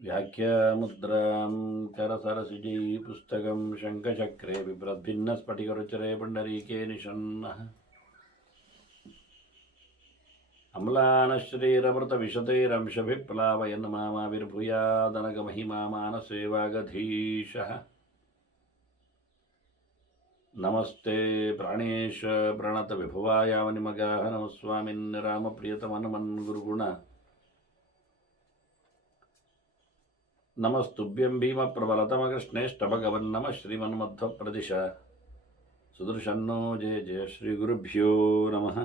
व्याख्यामुद्रां करसरसिजै पुस्तकं शङ्खचक्रे बिभ्रद्भिन्नस्फटिकरुचिरे पुण्डरीके निषण्णः अम्लानश्रीरमृतविशतैरंशभिप्लावयन् मामाविर्भूयादनगमहिमा मानसे वागधीशः नमस्ते प्राणेश प्रणतविभुवायावनिमगाः नमः स्वामिन् रामप्रियतमनुमन् गुरुगुण नमस्तुभ्यं भीमप्रबलतमकृष्णेष्टभगवन्नमः श्रीमन्मध्वप्रदिश सुदर्शन्नो जय जय श्रीगुरुभ्यो नमः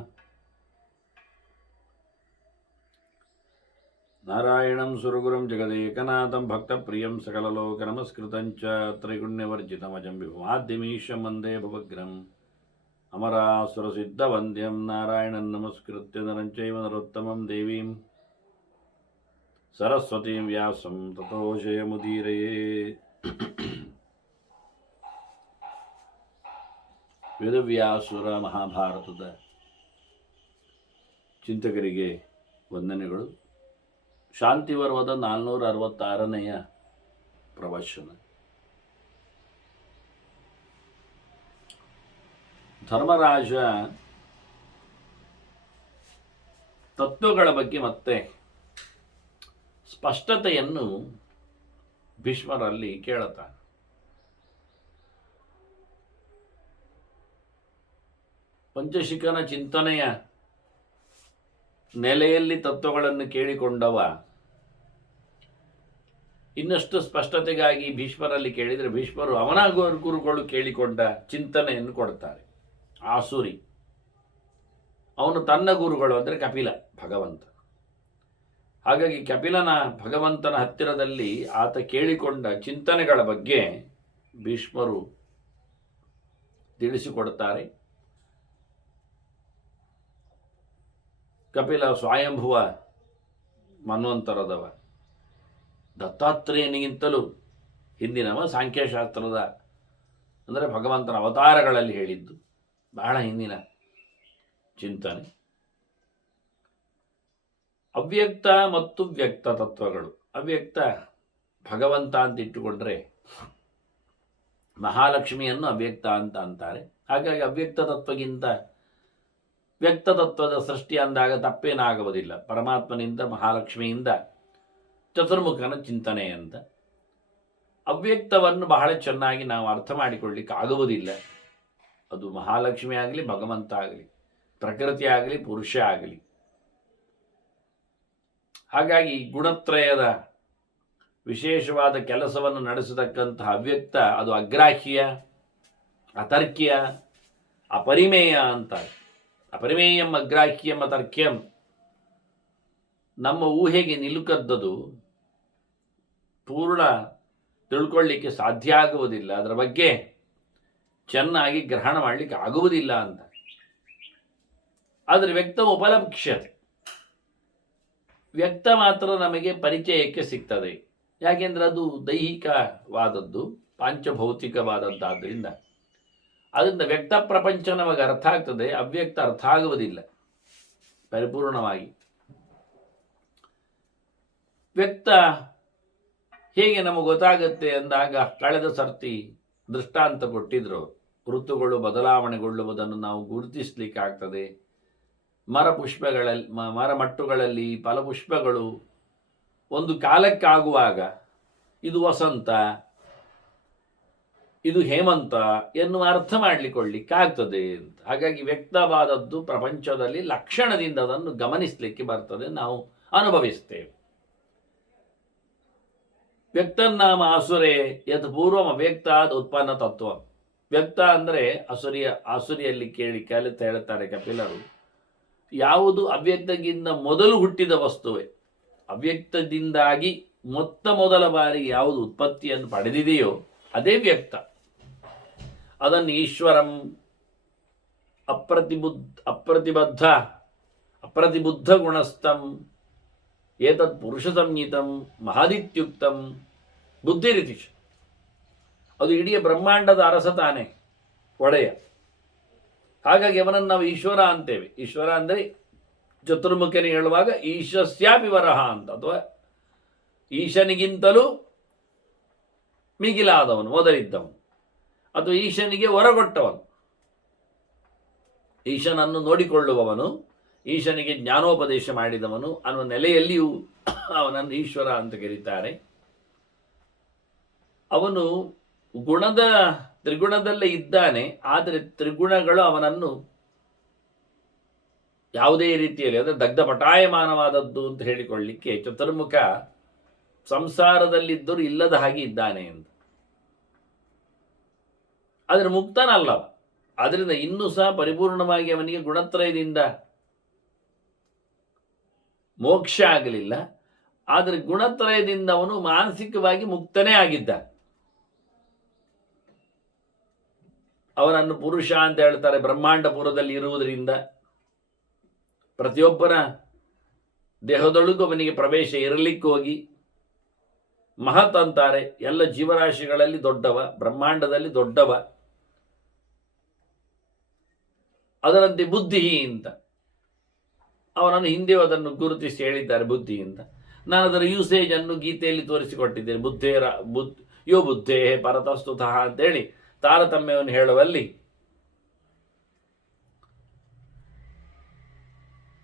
नारायणं सुरगुरुं जगदेकनाथं भक्तप्रियं सकललोकनमस्कृतं च त्रैगुण्यवर्जितमजं विभुमाद्यमीशं वन्दे भवग्रम् अमरासुरसिद्धवन्द्यं नारायणं नमस्कृत्य नरं चैव नरोत्तमं देवीं सरस्वतीं व्यासं ततो जयमुदीरये ವೇದವ್ಯಾಸುರ ಮಹಾಭಾರತದ ಚಿಂತಕರಿಗೆ ವಂದನೆಗಳು. ಶಾಂತಿಪರ್ವದ 466ನೆಯ ಪ್ರವಚನ. ಧರ್ಮರಾಜ ತತ್ವಗಳ ಬಗ್ಗೆ ಮತ್ತೆ ಸ್ಪಷ್ಟತೆಯನ್ನು ಭೀಷ್ಮರಲ್ಲಿ ಕೇಳುತ್ತಾನೆ. ಪಂಚಶಿಖನ ಚಿಂತನೆಯ ನೆಲೆಯಲ್ಲಿ ತತ್ವಗಳನ್ನು ಕೇಳಿಕೊಂಡವ ಇನ್ನಷ್ಟು ಸ್ಪಷ್ಟತೆಗಾಗಿ ಭೀಷ್ಮರಲ್ಲಿ ಕೇಳಿದರೆ ಭೀಷ್ಮರು ಅವನ ಗುರುಗಳು ಕೇಳಿಕೊಂಡ ಚಿಂತನೆಯನ್ನು ಕೊಡ್ತಾರೆ. ಆಸುರಿ ಅವನು ತನ್ನ ಗುರುಗಳು ಅಂದರೆ ಕಪಿಲ ಭಗವಂತ. ಹಾಗಾಗಿ ಕಪಿಲನ ಭಗವಂತನ ಹತ್ತಿರದಲ್ಲಿ ಆತ ಕೇಳಿಕೊಂಡ ಚಿಂತನೆಗಳ ಬಗ್ಗೆ ಭೀಷ್ಮರು ತಿಳಿಸಿಕೊಡುತ್ತಾರೆ. ಕಪಿಲ ಸ್ವಯಂಭುವ ಮನ್ವಂತರದವ, ದತ್ತಾತ್ರೇಯನಿಗಿಂತಲೂ ಹಿಂದಿನವ, ಸಾಂಖ್ಯಶಾಸ್ತ್ರದ ಅಂದರೆ ಭಗವಂತನ ಅವತಾರಗಳಲ್ಲಿ ಹೇಳಿದ್ದು, ಬಹಳ ಹಿಂದಿನ ಚಿಂತನೆ. ಅವ್ಯಕ್ತ ಮತ್ತು ವ್ಯಕ್ತ ತತ್ವಗಳು. ಅವ್ಯಕ್ತ ಭಗವಂತ ಅಂತ ಇಟ್ಟುಕೊಂಡ್ರೆ ಮಹಾಲಕ್ಷ್ಮಿಯನ್ನು ಅವ್ಯಕ್ತ ಅಂತ ಅಂತಾರೆ. ಹಾಗಾಗಿ ಅವ್ಯಕ್ತ ತತ್ವಗಿಂತ ವ್ಯಕ್ತ ತತ್ವದ ಸೃಷ್ಟಿ ಅಂದಾಗ ತಪ್ಪೇನಾಗುವುದಿಲ್ಲ. ಪರಮಾತ್ಮನಿಂದ ಮಹಾಲಕ್ಷ್ಮಿಯಿಂದ ಚತುರ್ಮುಖನ ಚಿಂತನೆ ಅಂತ. ಅವ್ಯಕ್ತವನ್ನು ಬಹಳ ಚೆನ್ನಾಗಿ ನಾವು ಅರ್ಥ ಮಾಡಿಕೊಳ್ಳಿಕ್ಕೆ ಆಗುವುದಿಲ್ಲ. ಅದು ಮಹಾಲಕ್ಷ್ಮಿ ಆಗಲಿ, ಭಗವಂತ ಆಗಲಿ, ಪ್ರಕೃತಿ ಆಗಲಿ, ಪುರುಷ ಆಗಲಿ. ಹಾಗಾಗಿ ಗುಣತ್ರಯದ ವಿಶೇಷವಾದ ಕೆಲಸವನ್ನು ನಡೆಸತಕ್ಕಂತಹ ಅವ್ಯಕ್ತ ಅದು ಅಗ್ರಾಹ್ಯ, ಅತರ್ಕ್ಯ, ಅಪರಿಮೇಯ ಅಂತಾರೆ. ಅಪರಿಮೇಯಂ ಅಗ್ರಾಹ್ಯಂ ಅತರ್ಕ್ಯಂ. ನಮ್ಮ ಊಹೆಗೆ ನಿಲುಕದ್ದದು, ಪೂರ್ಣ ತಿಳ್ಕೊಳ್ಳಿಕ್ಕೆ ಸಾಧ್ಯ ಆಗುವುದಿಲ್ಲ, ಅದರ ಬಗ್ಗೆ ಚೆನ್ನಾಗಿ ಗ್ರಹಣ ಮಾಡಲಿಕ್ಕೆ ಆಗುವುದಿಲ್ಲ ಅಂತ. ಆದರೆ ವ್ಯಕ್ತ ಉಪಲಕ್ಷ್ಯತೆ, ವ್ಯಕ್ತ ಮಾತ್ರ ನಮಗೆ ಪರಿಚಯಕ್ಕೆ ಸಿಗ್ತದೆ. ಯಾಕೆಂದರೆ ಅದು ದೈಹಿಕವಾದದ್ದು, ಪಾಂಚಭೌತಿಕವಾದದ್ದಾದ್ದರಿಂದ ಅದರಿಂದ ವ್ಯಕ್ತ ಪ್ರಪಂಚ ನಮಗೆ ಅರ್ಥ ಆಗ್ತದೆ, ಅವ್ಯಕ್ತ ಅರ್ಥ ಆಗುವುದಿಲ್ಲ ಪರಿಪೂರ್ಣವಾಗಿ. ವ್ಯಕ್ತ ಹೇಗೆ ನಮಗೆ ಗೊತ್ತಾಗುತ್ತೆ ಅಂದಾಗ ಕಳೆದ ಸರ್ತಿ ದೃಷ್ಟಾಂತ ಕೊಟ್ಟಿದ್ರು. ಋತುಗಳು ಬದಲಾವಣೆಗೊಳ್ಳುವುದನ್ನು ನಾವು ಗುರುತಿಸಲಿಕ್ಕೆ ಆಗ್ತದೆ. ಮರಮಟ್ಟುಗಳಲ್ಲಿ ಫಲಪುಷ್ಪಗಳು ಒಂದು ಕಾಲಕ್ಕಾಗುವಾಗ ಇದು ವಸಂತ, ಇದು ಹೇಮಂತ ಎನ್ನುವ ಅರ್ಥ ಮಾಡಲಿಕ್ಕಾಗ್ತದೆ ಅಂತ. ಹಾಗಾಗಿ ವ್ಯಕ್ತವಾದದ್ದು ಪ್ರಪಂಚದಲ್ಲಿ ಲಕ್ಷಣದಿಂದ ಅದನ್ನು ಗಮನಿಸಲಿಕ್ಕೆ ಬರ್ತದೆ, ನಾವು ಅನುಭವಿಸ್ತೇವೆ. ವ್ಯಕ್ತನ್ನಾಮ ಅಸುರೇ ಯತ್ ಪೂರ್ವಂ ಅವ್ಯಕ್ತಾದ್ ಉತ್ಪನ್ನ ತತ್ವ. ವ್ಯಕ್ತ ಅಂದರೆ ಆಸುರಿಯಲ್ಲಿ ಕಲಿತ ಹೇಳ್ತಾರೆ ಕಪಿಲರು. ಯಾವುದು ಅವ್ಯಕ್ತಗಿಂತ ಮೊದಲು ಹುಟ್ಟಿದ ವಸ್ತುವೇ, ಅವ್ಯಕ್ತದಿಂದಾಗಿ ಮೊದಲ ಬಾರಿ ಯಾವುದು ಉತ್ಪತ್ತಿಯನ್ನು ಪಡೆದಿದೆಯೋ ಅದೇ ವ್ಯಕ್ತ. ಅದನ್ನು ಈಶ್ವರಂ ಅಪ್ರತಿಬುದ್ಧ ಗುಣಸ್ಥಂ ಏತತ್ ಪುರುಷ ಸಂಹಿತಂ ಮಹಾದಿತ್ಯುಕ್ತಂ ಬುದ್ಧಿರಿತಿಷ್. ಅದು ಇಡೀ ಬ್ರಹ್ಮಾಂಡದ ಅರಸ ತಾನೆ, ಒಡೆಯ. ಹಾಗಾಗಿ ಅವನನ್ನು ನಾವು ಈಶ್ವರ ಅಂತೇವೆ. ಈಶ್ವರ ಅಂದರೆ ಚತುರ್ಮುಖನೇ ಹೇಳುವಾಗ ಈಶಸ್ಯಾಪಿ ವರಹ ಅಂತ, ಅಥವಾ ಈಶನಿಗಿಂತಲೂ ಮಿಗಿಲಾದವನು, ಮೊದಲಿದ್ದವನು, ಅಥವಾ ಈಶನಿಗೆ ಹೊರಗೊಟ್ಟವನು, ಈಶನನ್ನು ನೋಡಿಕೊಳ್ಳುವವನು, ಈಶನಿಗೆ ಜ್ಞಾನೋಪದೇಶ ಮಾಡಿದವನು ಅನ್ನುವ ನೆಲೆಯಲ್ಲಿಯೂ ಅವನನ್ನು ಈಶ್ವರ ಅಂತ ಕರೀತಾರೆ. ಅವನು ತ್ರಿಗುಣದಲ್ಲೇ ಇದ್ದಾನೆ, ಆದರೆ ತ್ರಿಗುಣಗಳು ಅವನನ್ನು ಯಾವುದೇ ರೀತಿಯಲ್ಲಿ ಅಂದರೆ ದಗ್ಧಪಟಾಯಮಾನವಾದದ್ದು ಅಂತ ಹೇಳಿಕೊಳ್ಳಲಿಕ್ಕೆ ಚತುರ್ಮುಖ ಸಂಸಾರದಲ್ಲಿದ್ದರೂ ಇಲ್ಲದ ಹಾಗೆ ಇದ್ದಾನೆ ಅಂತ. ಆದರೆ ಮುಕ್ತನಲ್ಲ, ಆದ್ದರಿಂದ ಇನ್ನೂ ಸಹ ಪರಿಪೂರ್ಣವಾಗಿ ಅವನಿಗೆ ಗುಣತ್ರಯದಿಂದ ಮೋಕ್ಷ ಆಗಲಿಲ್ಲ. ಆದರೆ ಗುಣತ್ರಯದಿಂದ ಅವನು ಮಾನಸಿಕವಾಗಿ ಮುಕ್ತನೇ ಆಗಿದ್ದ. ಅವನನ್ನು ಪುರುಷ ಅಂತ ಹೇಳ್ತಾರೆ ಬ್ರಹ್ಮಾಂಡಪುರದಲ್ಲಿ ಇರುವುದರಿಂದ. ಪ್ರತಿಯೊಬ್ಬರ ದೇಹದೊಳಗೂ ಅವನಿಗೆ ಪ್ರವೇಶ ಇರಲಿಕ್ಕೆ ಹೋಗಿ ಮಹತ್ ಅಂತಾರೆ. ಎಲ್ಲ ಜೀವರಾಶಿಗಳಲ್ಲಿ ದೊಡ್ಡವ, ಬ್ರಹ್ಮಾಂಡದಲ್ಲಿ ದೊಡ್ಡವ. ಅದರಂತೆ ಬುದ್ಧಿ ಅಂತ ಅವನನ್ನು ಹಿಂದೆ ಅದನ್ನು ಗುರುತಿಸಿ ಹೇಳಿದ್ದಾರೆ, ಬುದ್ಧಿ ಅಂತ. ನಾನು ಅದರ ಯೂಸೇಜ್ ಅನ್ನು ಗೀತೆಯಲ್ಲಿ ತೋರಿಸಿಕೊಟ್ಟಿದ್ದೇನೆ. ಯೋ ಬುದ್ಧೇ ಪರತಸ್ತುತಃ ಅಂತೇಳಿ ತಾರತಮ್ಯವನ್ನು ಹೇಳುವಲ್ಲಿ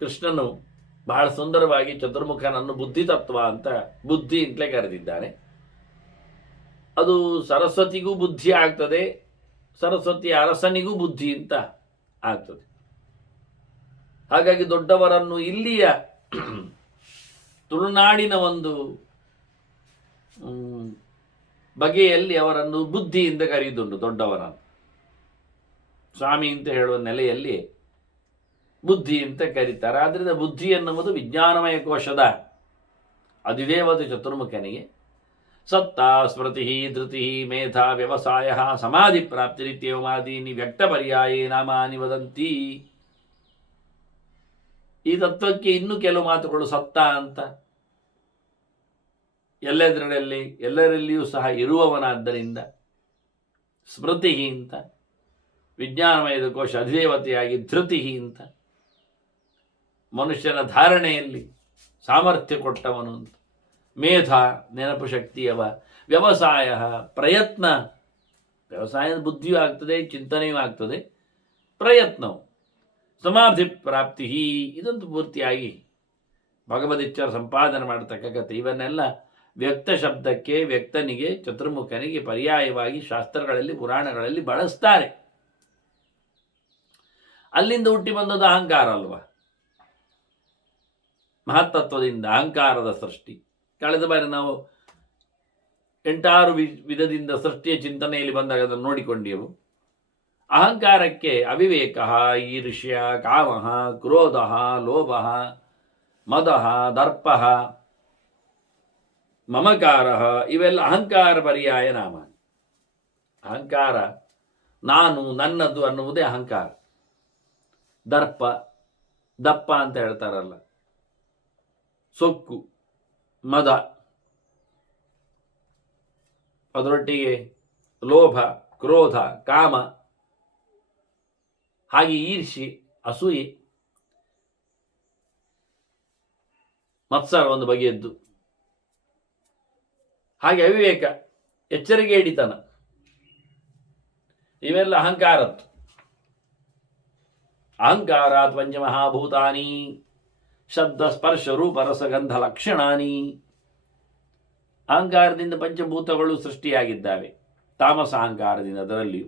ಕೃಷ್ಣನು ಬಹಳ ಸುಂದರವಾಗಿ ಚತುರ್ಮುಖನನ್ನು ಬುದ್ಧಿ ತತ್ವ ಅಂತ ಬುದ್ಧಿ ಅಂತಲೇ ಕರೆದಿದ್ದಾರೆ. ಅದು ಸರಸ್ವತಿಗೂ ಬುದ್ಧಿ ಆಗ್ತದೆ, ಸರಸ್ವತಿ ಅರಸನಿಗೂ ಬುದ್ಧಿ ಅಂತ ಆಗ್ತದೆ. ಹಾಗಾಗಿ ದೊಡ್ಡವರನ್ನು ಇಲ್ಲಿಯ ತುಳುನಾಡಿನ ಒಂದು ಬಗೆಯಲ್ಲಿ ಅವರನ್ನು ಬುದ್ಧಿಯಿಂದ ಕರೆಯುವುದುಂಟು. ದೊಡ್ಡವರನ್ನು ಸ್ವಾಮಿ ಅಂತ ಹೇಳುವ ನೆಲೆಯಲ್ಲಿ ಬುದ್ಧಿ ಅಂತ ಕರೀತಾರೆ. ಆದ್ದರಿಂದ ಬುದ್ಧಿ ಎನ್ನುವುದು ವಿಜ್ಞಾನಮಯ ಕೋಶದ ಅಧಿದೇವತೆ ಚತುರ್ಮುಖನಿಗೆ. ಸತ್ತ ಸ್ಮೃತಿ ಧೃತಿ ಮೇಧಾ ವ್ಯವಸಾಯ ಸಮಾಧಿ ಪ್ರಾಪ್ತಿರಿತ್ಯೇವಮಾದೀನಿ ವ್ಯಕ್ತ ಪರ್ಯಾಯೇ ನಾಮಾನಿ ವದಂತಿ. ಈ ತತ್ವಕ್ಕೆ ಇನ್ನೂ ಕೆಲವು ಮಾತುಗಳು. ಸತ್ತ ಅಂತ ಎಲ್ಲರಲ್ಲಿಯೂ ಸಹ ಇರುವವನಾದ್ದರಿಂದ, ಸ್ಮೃತಿ ಅಂತ ವಿಜ್ಞಾನಮಯದ ಕೋಶ ಅಧಿದೇವತೆಯಾಗಿ, ಧೃತಿ ಅಂತ ಮನುಷ್ಯನ ಧಾರಣೆಯಲ್ಲಿ ಸಾಮರ್ಥ್ಯ ಕೊಟ್ಟವನು ಅಂತ, ಮೇಧ ನೆನಪು ಶಕ್ತಿಯವ, ವ್ಯವಸಾಯ ಪ್ರಯತ್ನ, ವ್ಯವಸಾಯದ ಬುದ್ಧಿಯೂ ಆಗ್ತದೆ, ಚಿಂತನೆಯೂ ಆಗ್ತದೆ, ಪ್ರಯತ್ನವು, ಸಮಾಧಿ ಪ್ರಾಪ್ತಿ, ಇದಂತೂ ಪೂರ್ತಿಯಾಗಿ ಭಗವದಿಚ್ಛರ ಸಂಪಾದನೆ ಮಾಡತಕ್ಕ ಕಥೆ. ಇವನ್ನೆಲ್ಲ ವ್ಯಕ್ತ ಶಬ್ದಕ್ಕೆ, ವ್ಯಕ್ತನಿಗೆ, ಚತುರ್ಮುಖನಿಗೆ ಪರ್ಯಾಯವಾಗಿ ಶಾಸ್ತ್ರಗಳಲ್ಲಿ ಪುರಾಣಗಳಲ್ಲಿ ಬಳಸ್ತಾರೆ. ಅಲ್ಲಿಂದ ಹುಟ್ಟಿ ಬಂದದ್ದು ಅಹಂಕಾರ ಅಲ್ವಾ? ಮಹತ್ತತ್ವದಿಂದ ಅಹಂಕಾರದ ಸೃಷ್ಟಿ. ಕಳೆದ ಬಾರಿ ನಾವು 8 ವಿಧದಿಂದ ಸೃಷ್ಟಿಯ ಚಿಂತನೆಯಲ್ಲಿ ಬಂದಾಗ ಅದನ್ನು ನೋಡಿಕೊಂಡೆವು. ಅಹಂಕಾರಕ್ಕೆ ಅವಿವೇಕ, ಈರ್ಷ್ಯ, ಕಾಮ, ಕ್ರೋಧ, ಲೋಭ, ಮದ, ದರ್ಪ, ಮಮಕಾರ, ಇವೆಲ್ಲ ಅಹಂಕಾರ ಪರ್ಯಾಯ ನಾಮ. ಅಹಂಕಾರ ನಾನು, ನನ್ನದು ಅನ್ನುವುದೇ ಅಹಂಕಾರ. ದರ್ಪ, ದಪ್ಪ ಅಂತ ಹೇಳ್ತಾರಲ್ಲ, ಸೊಕ್ಕು, ಮದ, ಅದರೊಟ್ಟಿಗೆ ಲೋಭ, ಕ್ರೋಧ, ಕಾಮ, ಹಾಗೆ ಈರ್ಷಿ, ಅಸೂಯೆ, ಮತ್ಸರ ಒಂದು ಬಗೆಯದ್ದು. ಹಾಗೆ ಅವಿವೇಕ, ಎಚ್ಚರಿಕೆ ಹಿಡಿತನ, ಇವೆಲ್ಲ ಅಹಂಕಾರದ್ದು. ಅಹಂಕಾರಾತ್ ಪಂಚಮಹಾಭೂತಾನಿ ಶಬ್ದ ಸ್ಪರ್ಶ ರೂಪ ರಸಗಂಧ ಲಕ್ಷಣಾನಿ. ಅಹಂಕಾರದಿಂದ ಪಂಚಭೂತಗಳು ಸೃಷ್ಟಿಯಾಗಿದ್ದಾವೆ. ತಾಮಸ ಅಹಂಕಾರದಿಂದ ಅದರಲ್ಲಿಯೂ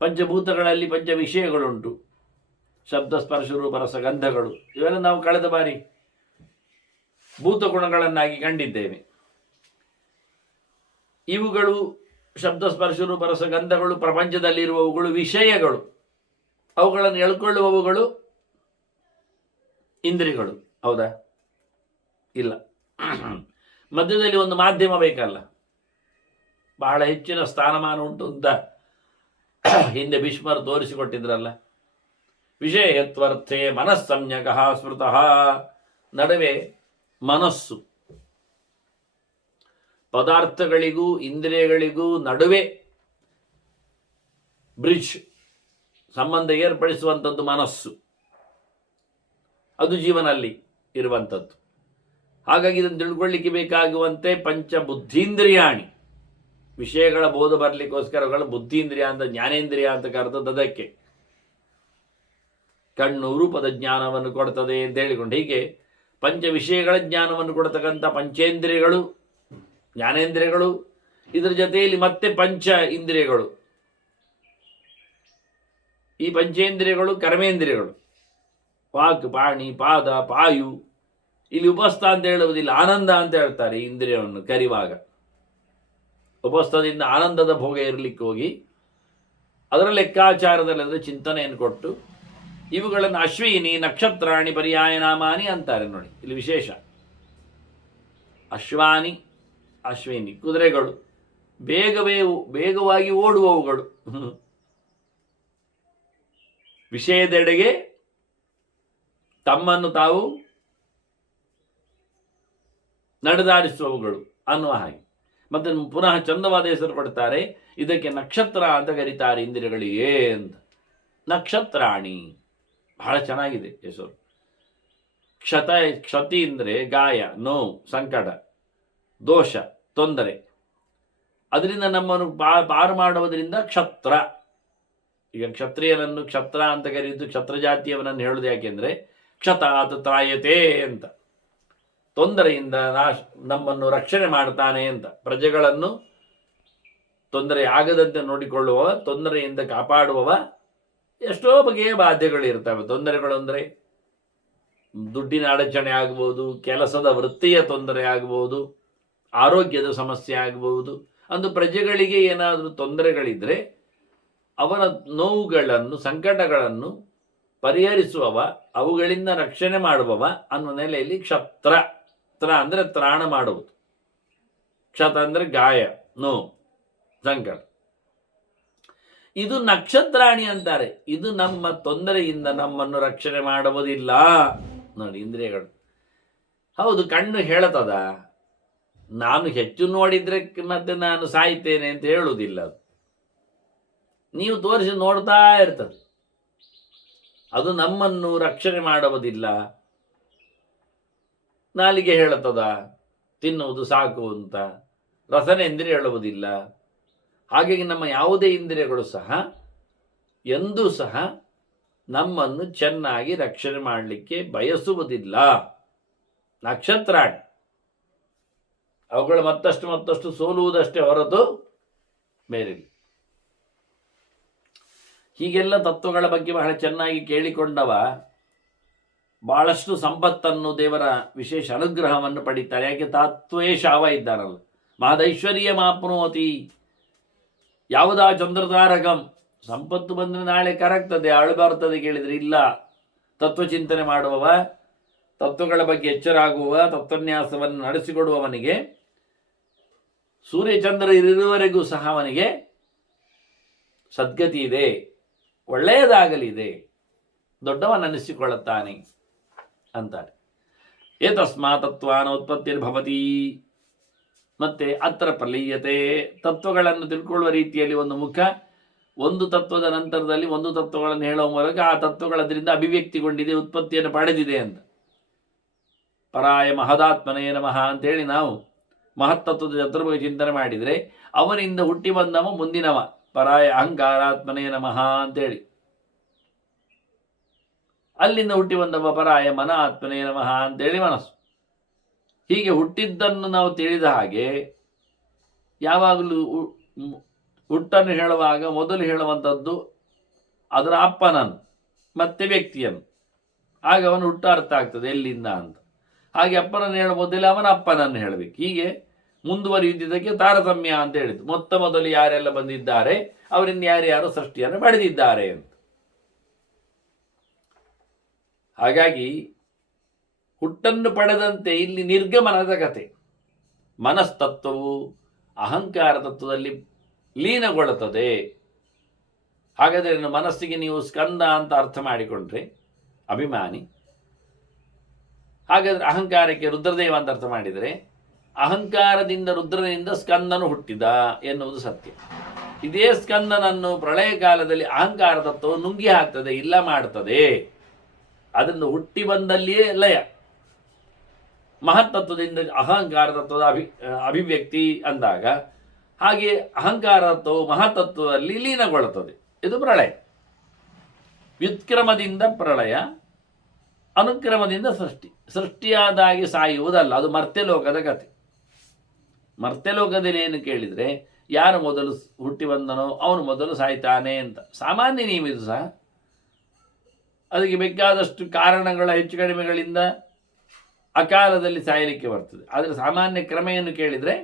ಪಂಚಭೂತಗಳಲ್ಲಿ ಪಂಚ ವಿಷಯಗಳುಂಟು. ಶಬ್ದ ಸ್ಪರ್ಶ ರೂಪ ರಸಗಂಧಗಳು, ಇವೆಲ್ಲ ನಾವು ಕಳೆದ ಬಾರಿ ಭೂತಗುಣಗಳನ್ನಾಗಿ ಕಂಡಿದ್ದೇವೆ. ಇವುಗಳು ಶಬ್ದ ಸ್ಪರ್ಶ ರೂಪ ರಸಗಂಧಗಳು ಪ್ರಪಂಚದಲ್ಲಿರುವವುಗಳು ವಿಷಯಗಳು. ಅವುಗಳನ್ನು ಎಳ್ಕೊಳ್ಳುವವುಗಳು ಇಂದ್ರಿಯಗಳು. ಹೌದಾ? ಇಲ್ಲ. ಮಧ್ಯದಲ್ಲಿ ಒಂದು ಮಾಧ್ಯಮ ಬೇಕಲ್ಲ. ಬಹಳ ಹೆಚ್ಚಿನ ಸ್ಥಾನಮಾನ ಉಂಟು ಅಂತ ಹಿಂದೆ ಭೀಷ್ಮರು ತೋರಿಸಿಕೊಟ್ಟಿದ್ರಲ್ಲ. ವಿಷಯತ್ವರ್ಥೆ ಮನಸ್ಸಮ್ಯಕ ಸ್ಮೃತಃ, ನಡುವೆ ಮನಸ್ಸು, ಪದಾರ್ಥಗಳಿಗೂ ಇಂದ್ರಿಯಗಳಿಗೂ ನಡುವೆ ಬ್ರಿಡ್ಜ್, ಸಂಬಂಧ ಏರ್ಪಡಿಸುವಂಥದ್ದು ಮನಸ್ಸು. ಅದು ಜೀವನಲ್ಲಿ ಇರುವಂಥದ್ದು. ಹಾಗಾಗಿ ಇದನ್ನು ತಿಳ್ಕೊಳ್ಳಿಕ್ಕೆ ಬೇಕಾಗುವಂತೆ ಪಂಚಬುದ್ಧೀಂದ್ರಿಯಾಣಿ, ವಿಷಯಗಳ ಬೋಧ ಬರಲಿಕ್ಕೋಸ್ಕರಗಳು ಬುದ್ಧೀಂದ್ರಿಯ ಅಂತ, ಜ್ಞಾನೇಂದ್ರಿಯ ಅಂತ ಕರೆದದ್ದು ಅದಕ್ಕೆ. ಕಣ್ಣು ರೂಪದ ಜ್ಞಾನವನ್ನು ಕೊಡ್ತದೆ ಅಂತ ಹೇಳಿಕೊಂಡು, ಹೀಗೆ ಪಂಚ ವಿಷಯಗಳ ಜ್ಞಾನವನ್ನು ಕೊಡ್ತಕ್ಕಂಥ ಪಂಚೇಂದ್ರಿಯಗಳು, ಜ್ಞಾನೇಂದ್ರಿಯಗಳು, ಇದರ ಜೊತೆಯಲ್ಲಿ ಮತ್ತೆ ಪಂಚ ಇಂದ್ರಿಯಗಳು. ಈ ಪಂಚೇಂದ್ರಿಯಗಳು ಕರ್ಮೇಂದ್ರಿಯಗಳು, ವಾಕ್, ಪಾಣಿ, ಪಾದ, ಪಾಯು. ಇಲ್ಲಿ ಉಪಸ್ಥ ಅಂತ ಹೇಳುವುದಿಲ್ಲ, ಆನಂದ ಅಂತ ಹೇಳ್ತಾರೆ ಈ ಇಂದ್ರಿಯವನ್ನು ಕರಿವಾಗ. ಉಪಸ್ಥದಿಂದ ಆನಂದದ ಭೋಗ ಇರಲಿಕ್ಕೆ ಹೋಗಿ ಅದರ ಲೆಕ್ಕಾಚಾರದಲ್ಲಿ ಅದರ ಚಿಂತನೆಯನ್ನು ಕೊಟ್ಟು ಇವುಗಳನ್ನು ಅಶ್ವಿನಿ ನಕ್ಷತ್ರಾಣಿ ಪರ್ಯಾಯ ನಾಮಾನಿ ಅಂತಾರೆ. ನೋಡಿ ಇಲ್ಲಿ ವಿಶೇಷ. ಅಶ್ವಾನಿ, ಅಶ್ವಿನಿ ಕುದುರೆಗಳು, ಬೇಗವಾಗಿ ಓಡುವವುಗಳು, ವಿಷಯದೆಡೆಗೆ ತಮ್ಮನ್ನು ತಾವು ನಡೆದಾಡಿಸುವವುಗಳು ಅನ್ನುವ ಹಾಗೆ. ಮತ್ತೆ ಪುನಃ ಚಂದವಾದ ಹೆಸರು ಕೊಡ್ತಾರೆ, ಇದಕ್ಕೆ ನಕ್ಷತ್ರ ಅಂತ ಕರೀತಾರೆ ಇಂದ್ರಿಯಗಳಿಗೆ ಅಂತ. ನಕ್ಷತ್ರಾಣಿ ಬಹಳ ಚೆನ್ನಾಗಿದೆ ಹೆಸರು. ಕ್ಷತಿ ಅಂದರೆ ಗಾಯ, ನೋವು, ಸಂಕಟ, ದೋಷ, ತೊಂದರೆ, ಅದರಿಂದ ನಮ್ಮನ್ನು ಪಾರು ಮಾಡುವುದರಿಂದ ಕ್ಷತ್ರ. ಈಗ ಕ್ಷತ್ರಿಯನನ್ನು ಕ್ಷತ್ರ ಅಂತ ಕರೆಯುವುದು, ಕ್ಷತ್ರ ಜಾತಿಯವನನ್ನು ಹೇಳುವುದು ಯಾಕೆಂದರೆ ಕ್ಷತಾತ್ ತ್ರಾಯತೆ ಅಂತ, ತೊಂದರೆಯಿಂದ ನಮ್ಮನ್ನು ರಕ್ಷಣೆ ಮಾಡ್ತಾನೆ ಅಂತ. ಪ್ರಜೆಗಳನ್ನು ತೊಂದರೆ ಆಗದಂತೆ ನೋಡಿಕೊಳ್ಳುವವ, ತೊಂದರೆಯಿಂದ ಕಾಪಾಡುವವ. ಎಷ್ಟೋ ಬಗೆಯ ಬಾಧ್ಯಗಳು ಇರ್ತವೆ. ತೊಂದರೆಗಳು ಅಂದರೆ ದುಡ್ಡಿನ ಅಡಚಣೆ ಆಗ್ಬೋದು, ಕೆಲಸದ ವೃತ್ತಿಯ ತೊಂದರೆ ಆಗ್ಬೋದು, ಆರೋಗ್ಯದ ಸಮಸ್ಯೆ ಆಗಬಹುದು. ಅಂದು ಪ್ರಜೆಗಳಿಗೆ ಏನಾದರೂ ತೊಂದರೆಗಳಿದ್ದರೆ ಅವರ ನೋವುಗಳನ್ನು, ಸಂಕಟಗಳನ್ನು ಪರಿಹರಿಸುವವ, ಅವುಗಳಿಂದ ರಕ್ಷಣೆ ಮಾಡುವವ ಅನ್ನುವ ನೆಲೆಯಲ್ಲಿ ಕ್ಷತ್ರ. ತ್ರ ಅಂದರೆ ತ್ರಾಣ ಮಾಡುವುದು, ಕ್ಷತ ಅಂದರೆ ಗಾಯ, ನೋವು, ಸಂಕಟ. ಇದು ನಕ್ಷತ್ರಾಣಿ ಅಂತಾರೆ. ಇದು ನಮ್ಮ ತೊಂದರೆಯಿಂದ ನಮ್ಮನ್ನು ರಕ್ಷಣೆ ಮಾಡುವುದಿಲ್ಲ. ನೋಡಿ ಇಂದ್ರಿಯಗಳು. ಹೌದು, ಕಣ್ಣು ಹೇಳತದ ನಾನು ಹೆಚ್ಚು ನೋಡಿದ್ರೆ ಮತ್ತೆ ನಾನು ಸಾಯ್ತೇನೆ ಅಂತ ಹೇಳುವುದಿಲ್ಲ. ಅದು ನೀವು ತೋರಿಸಿ ನೋಡ್ತಾ ಇರ್ತದೆ. ಅದು ನಮ್ಮನ್ನು ರಕ್ಷಣೆ ಮಾಡುವುದಿಲ್ಲ. ನಾಲಿಗೆ ಹೇಳುತ್ತದ ತಿನ್ನುವುದು ಸಾಕು ಅಂತ, ರಸನೇಂದ್ರಿಯ ಹೇಳುವುದಿಲ್ಲ. ಹಾಗಾಗಿ ನಮ್ಮ ಯಾವುದೇ ಇಂದ್ರಿಯಗಳು ಸಹ ಎಂದೂ ಸಹ ನಮ್ಮನ್ನು ಚೆನ್ನಾಗಿ ರಕ್ಷಣೆ ಮಾಡಲಿಕ್ಕೆ ಬಯಸುವುದಿಲ್ಲ. ನಕ್ಷತ್ರಾಣಿ ಅವುಗಳು ಮತ್ತಷ್ಟು ಸೋಲುವುದಷ್ಟೇ ಹೊರತು ಬೇರೆ. ಹೀಗೆಲ್ಲ ತತ್ವಗಳ ಬಗ್ಗೆ ಬಹಳ ಚೆನ್ನಾಗಿ ಕೇಳಿಕೊಂಡವ ಬಹಳಷ್ಟು ಸಂಪತ್ತನ್ನು, ದೇವರ ವಿಶೇಷ ಅನುಗ್ರಹವನ್ನು ಪಡೀತಾರೆ. ಯಾಕೆ ತತ್ವೇಶಾವ ಇದ್ದಾರಲ್ಲ, ಮಹದೈಶ್ವರ್ಯ ಮಾಪ್ನೋತಿ. ಯಾವುದಾ ಚಂದ್ರತಾರಕಂ, ಸಂಪತ್ತು ಬಂದರೆ ನಾಳೆ ಕರಗ್ತದೆ, ಅಳು ಬರ್ತದೆ ಕೇಳಿದರೆ ಇಲ್ಲ. ತತ್ವಚಿಂತನೆ ಮಾಡುವವ, ತತ್ವಗಳ ಬಗ್ಗೆ ಎಚ್ಚರಾಗುವ, ತತ್ವನ್ಯಾಸವನ್ನು ನಡೆಸಿಕೊಡುವವನಿಗೆ ಸೂರ್ಯಚಂದ್ರ ಇರುವವರೆಗೂ ಸಹ ಅವನಿಗೆ ಸದ್ಗತಿ ಇದೆ, ಒಳ್ಳೆಯದಾಗಲಿದೆ, ದೊಡ್ಡವನನ್ನಿಸಿಕೊಳ್ಳುತ್ತಾನೆ ಅಂತಾರೆ. ಏತಸ್ಮಾತ್ ತತ್ವಾನೋತ್ಪತ್ತಿರ್ಭವತಿ. ಮತ್ತೆ ಅತ್ರ ಪ್ರಲೀಯತೆ. ತತ್ವಗಳನ್ನು ತಿಳ್ಕೊಳ್ಳುವ ರೀತಿಯಲ್ಲಿ ಒಂದು ಮುಖ, ಒಂದು ತತ್ವದ ನಂತರದಲ್ಲಿ ಒಂದು ತತ್ವಗಳನ್ನು ಹೇಳುವ ಮೂಲಕ ಆ ತತ್ವಗಳದರಿಂದ ಅಭಿವ್ಯಕ್ತಿಗೊಂಡಿದೆ, ಉತ್ಪತ್ತಿಯನ್ನು ಪಡೆದಿದೆ ಅಂತ. ಪರಾಯ ಮಹದಾತ್ಮನೇ ನಮಃ ಅಂತೇಳಿ ನಾವು ಮಹತ್ತತ್ವದ ಚತುರ್ಭುಜ ಚಿಂತನೆ ಮಾಡಿದರೆ ಅವನಿಂದ ಹುಟ್ಟಿ ಬಂದವ ಮುಂದಿನವ. ಪರಾಯ ಅಹಂಕಾರಾತ್ಮನೇ ನಮಃ ಅಂತೇಳಿ ಅಲ್ಲಿಂದ ಹುಟ್ಟಿ ಬಂದವ ಪರಾಯ ಮನ ಆತ್ಮನೇ ನಮಃ ಅಂತೇಳಿ ಮನಸ್ಸು. ಹೀಗೆ ಹುಟ್ಟಿದ್ದನ್ನು ನಾವು ತಿಳಿದ ಹಾಗೆ ಯಾವಾಗಲೂ ಹುಟ್ಟನ್ನು ಹೇಳುವಾಗ ಮೊದಲು ಹೇಳುವಂಥದ್ದು ಅದರ ಅಪ್ಪನನ್ನು ಮತ್ತೆ ವ್ಯಕ್ತಿಯನ್ನು. ಆಗ ಅವನು ಹುಟ್ಟ ಅರ್ಥ ಆಗ್ತದೆ ಎಲ್ಲಿಂದ ಅಂತ. ಹಾಗೆ ಅಪ್ಪನನ್ನು ಹೇಳುವ ಮೊದಲೇ ಅವನ ಅಪ್ಪನನ್ನು ಹೇಳಬೇಕು. ಹೀಗೆ ಮುಂದುವರಿಯುವುದಕ್ಕೆ ತಾರತಮ್ಯ ಅಂತ ಹೇಳಿದ್ದು. ಮೊದಲು ಯಾರೆಲ್ಲ ಬಂದಿದ್ದಾರೆ, ಅವರಿಂದ ಯಾರ್ಯಾರು ಸೃಷ್ಟಿಯನ್ನು ಪಡೆದಿದ್ದಾರೆ ಅಂತ. ಹಾಗಾಗಿ ಹುಟ್ಟನ್ನು ಪಡೆದಂತೆ ಇಲ್ಲಿ ನಿರ್ಗಮನದ ಕತೆ. ಮನಸ್ತತ್ವವು ಅಹಂಕಾರ ತತ್ವದಲ್ಲಿ ಲೀನಗೊಳ್ಳುತ್ತದೆ. ಹಾಗಾದರೆ ಮನಸ್ಸಿಗೆ ನೀವು ಸ್ಕಂದ ಅಂತ ಅರ್ಥ ಮಾಡಿಕೊಂಡ್ರೆ ಅಭಿಮಾನಿ, ಹಾಗಾದರೆ ಅಹಂಕಾರಕ್ಕೆ ರುದ್ರದೇವ ಅಂತ ಅರ್ಥ ಮಾಡಿದರೆ ಅಹಂಕಾರದಿಂದ ರುದ್ರನಿಂದ ಸ್ಕಂದನು ಹುಟ್ಟಿದ ಎನ್ನುವುದು ಸತ್ಯ. ಇದೇ ಸ್ಕಂದನನ್ನು ಪ್ರಳಯ ಕಾಲದಲ್ಲಿ ಅಹಂಕಾರ ತತ್ವವು ನುಂಗಿ ಹಾಕ್ತದೆ, ಇಲ್ಲ ಮಾಡ್ತದೆ. ಅದನ್ನು ಹುಟ್ಟಿ ಬಂದಲ್ಲಿಯೇ ಲಯ. ಮಹತ್ತತ್ವದಿಂದ ಅಹಂಕಾರ ತತ್ವದ ಅಭಿವ್ಯಕ್ತಿ ಅಂದಾಗ ಹಾಗೆ ಅಹಂಕಾರ ತತ್ವವು ಮಹತ್ತತ್ವದಲ್ಲಿ ಲೀನಗೊಳ್ಳುತ್ತದೆ. ಇದು ಪ್ರಳಯ. ವ್ಯುತ್ಕ್ರಮದಿಂದ ಪ್ರಳಯ, ಅನುಕ್ರಮದಿಂದ ಸೃಷ್ಟಿ. ಸೃಷ್ಟಿಯಾದಾಗಿ ಸಾಯುವುದಲ್ಲ, ಅದು ಮರ್ತ್ಯಲೋಕದ ಕಥೆ. ಮರ್ತ್ಯಲೋಕದಲ್ಲಿ ಏನು ಕೇಳಿದರೆ ಯಾರು ಮೊದಲು ಹುಟ್ಟಿ ಬಂದನೋ ಅವನು ಮೊದಲು ಸಾಯ್ತಾನೆ ಅಂತ ಸಾಮಾನ್ಯ ನಿಯಮ ಇದು ಸಹ. ಅದಕ್ಕೆ ಬೇಕಾದಷ್ಟು ಕಾರಣಗಳ ಹೆಚ್ಚು ಕಡಿಮೆಗಳಿಂದ ಅಕಾಲದಲ್ಲಿ ಸಾಯಲಿಕ್ಕೆ ಬರ್ತದೆ. ಆದರೆ ಸಾಮಾನ್ಯ ಕ್ರಮೆಯನ್ನು ಕೇಳಿದರೆ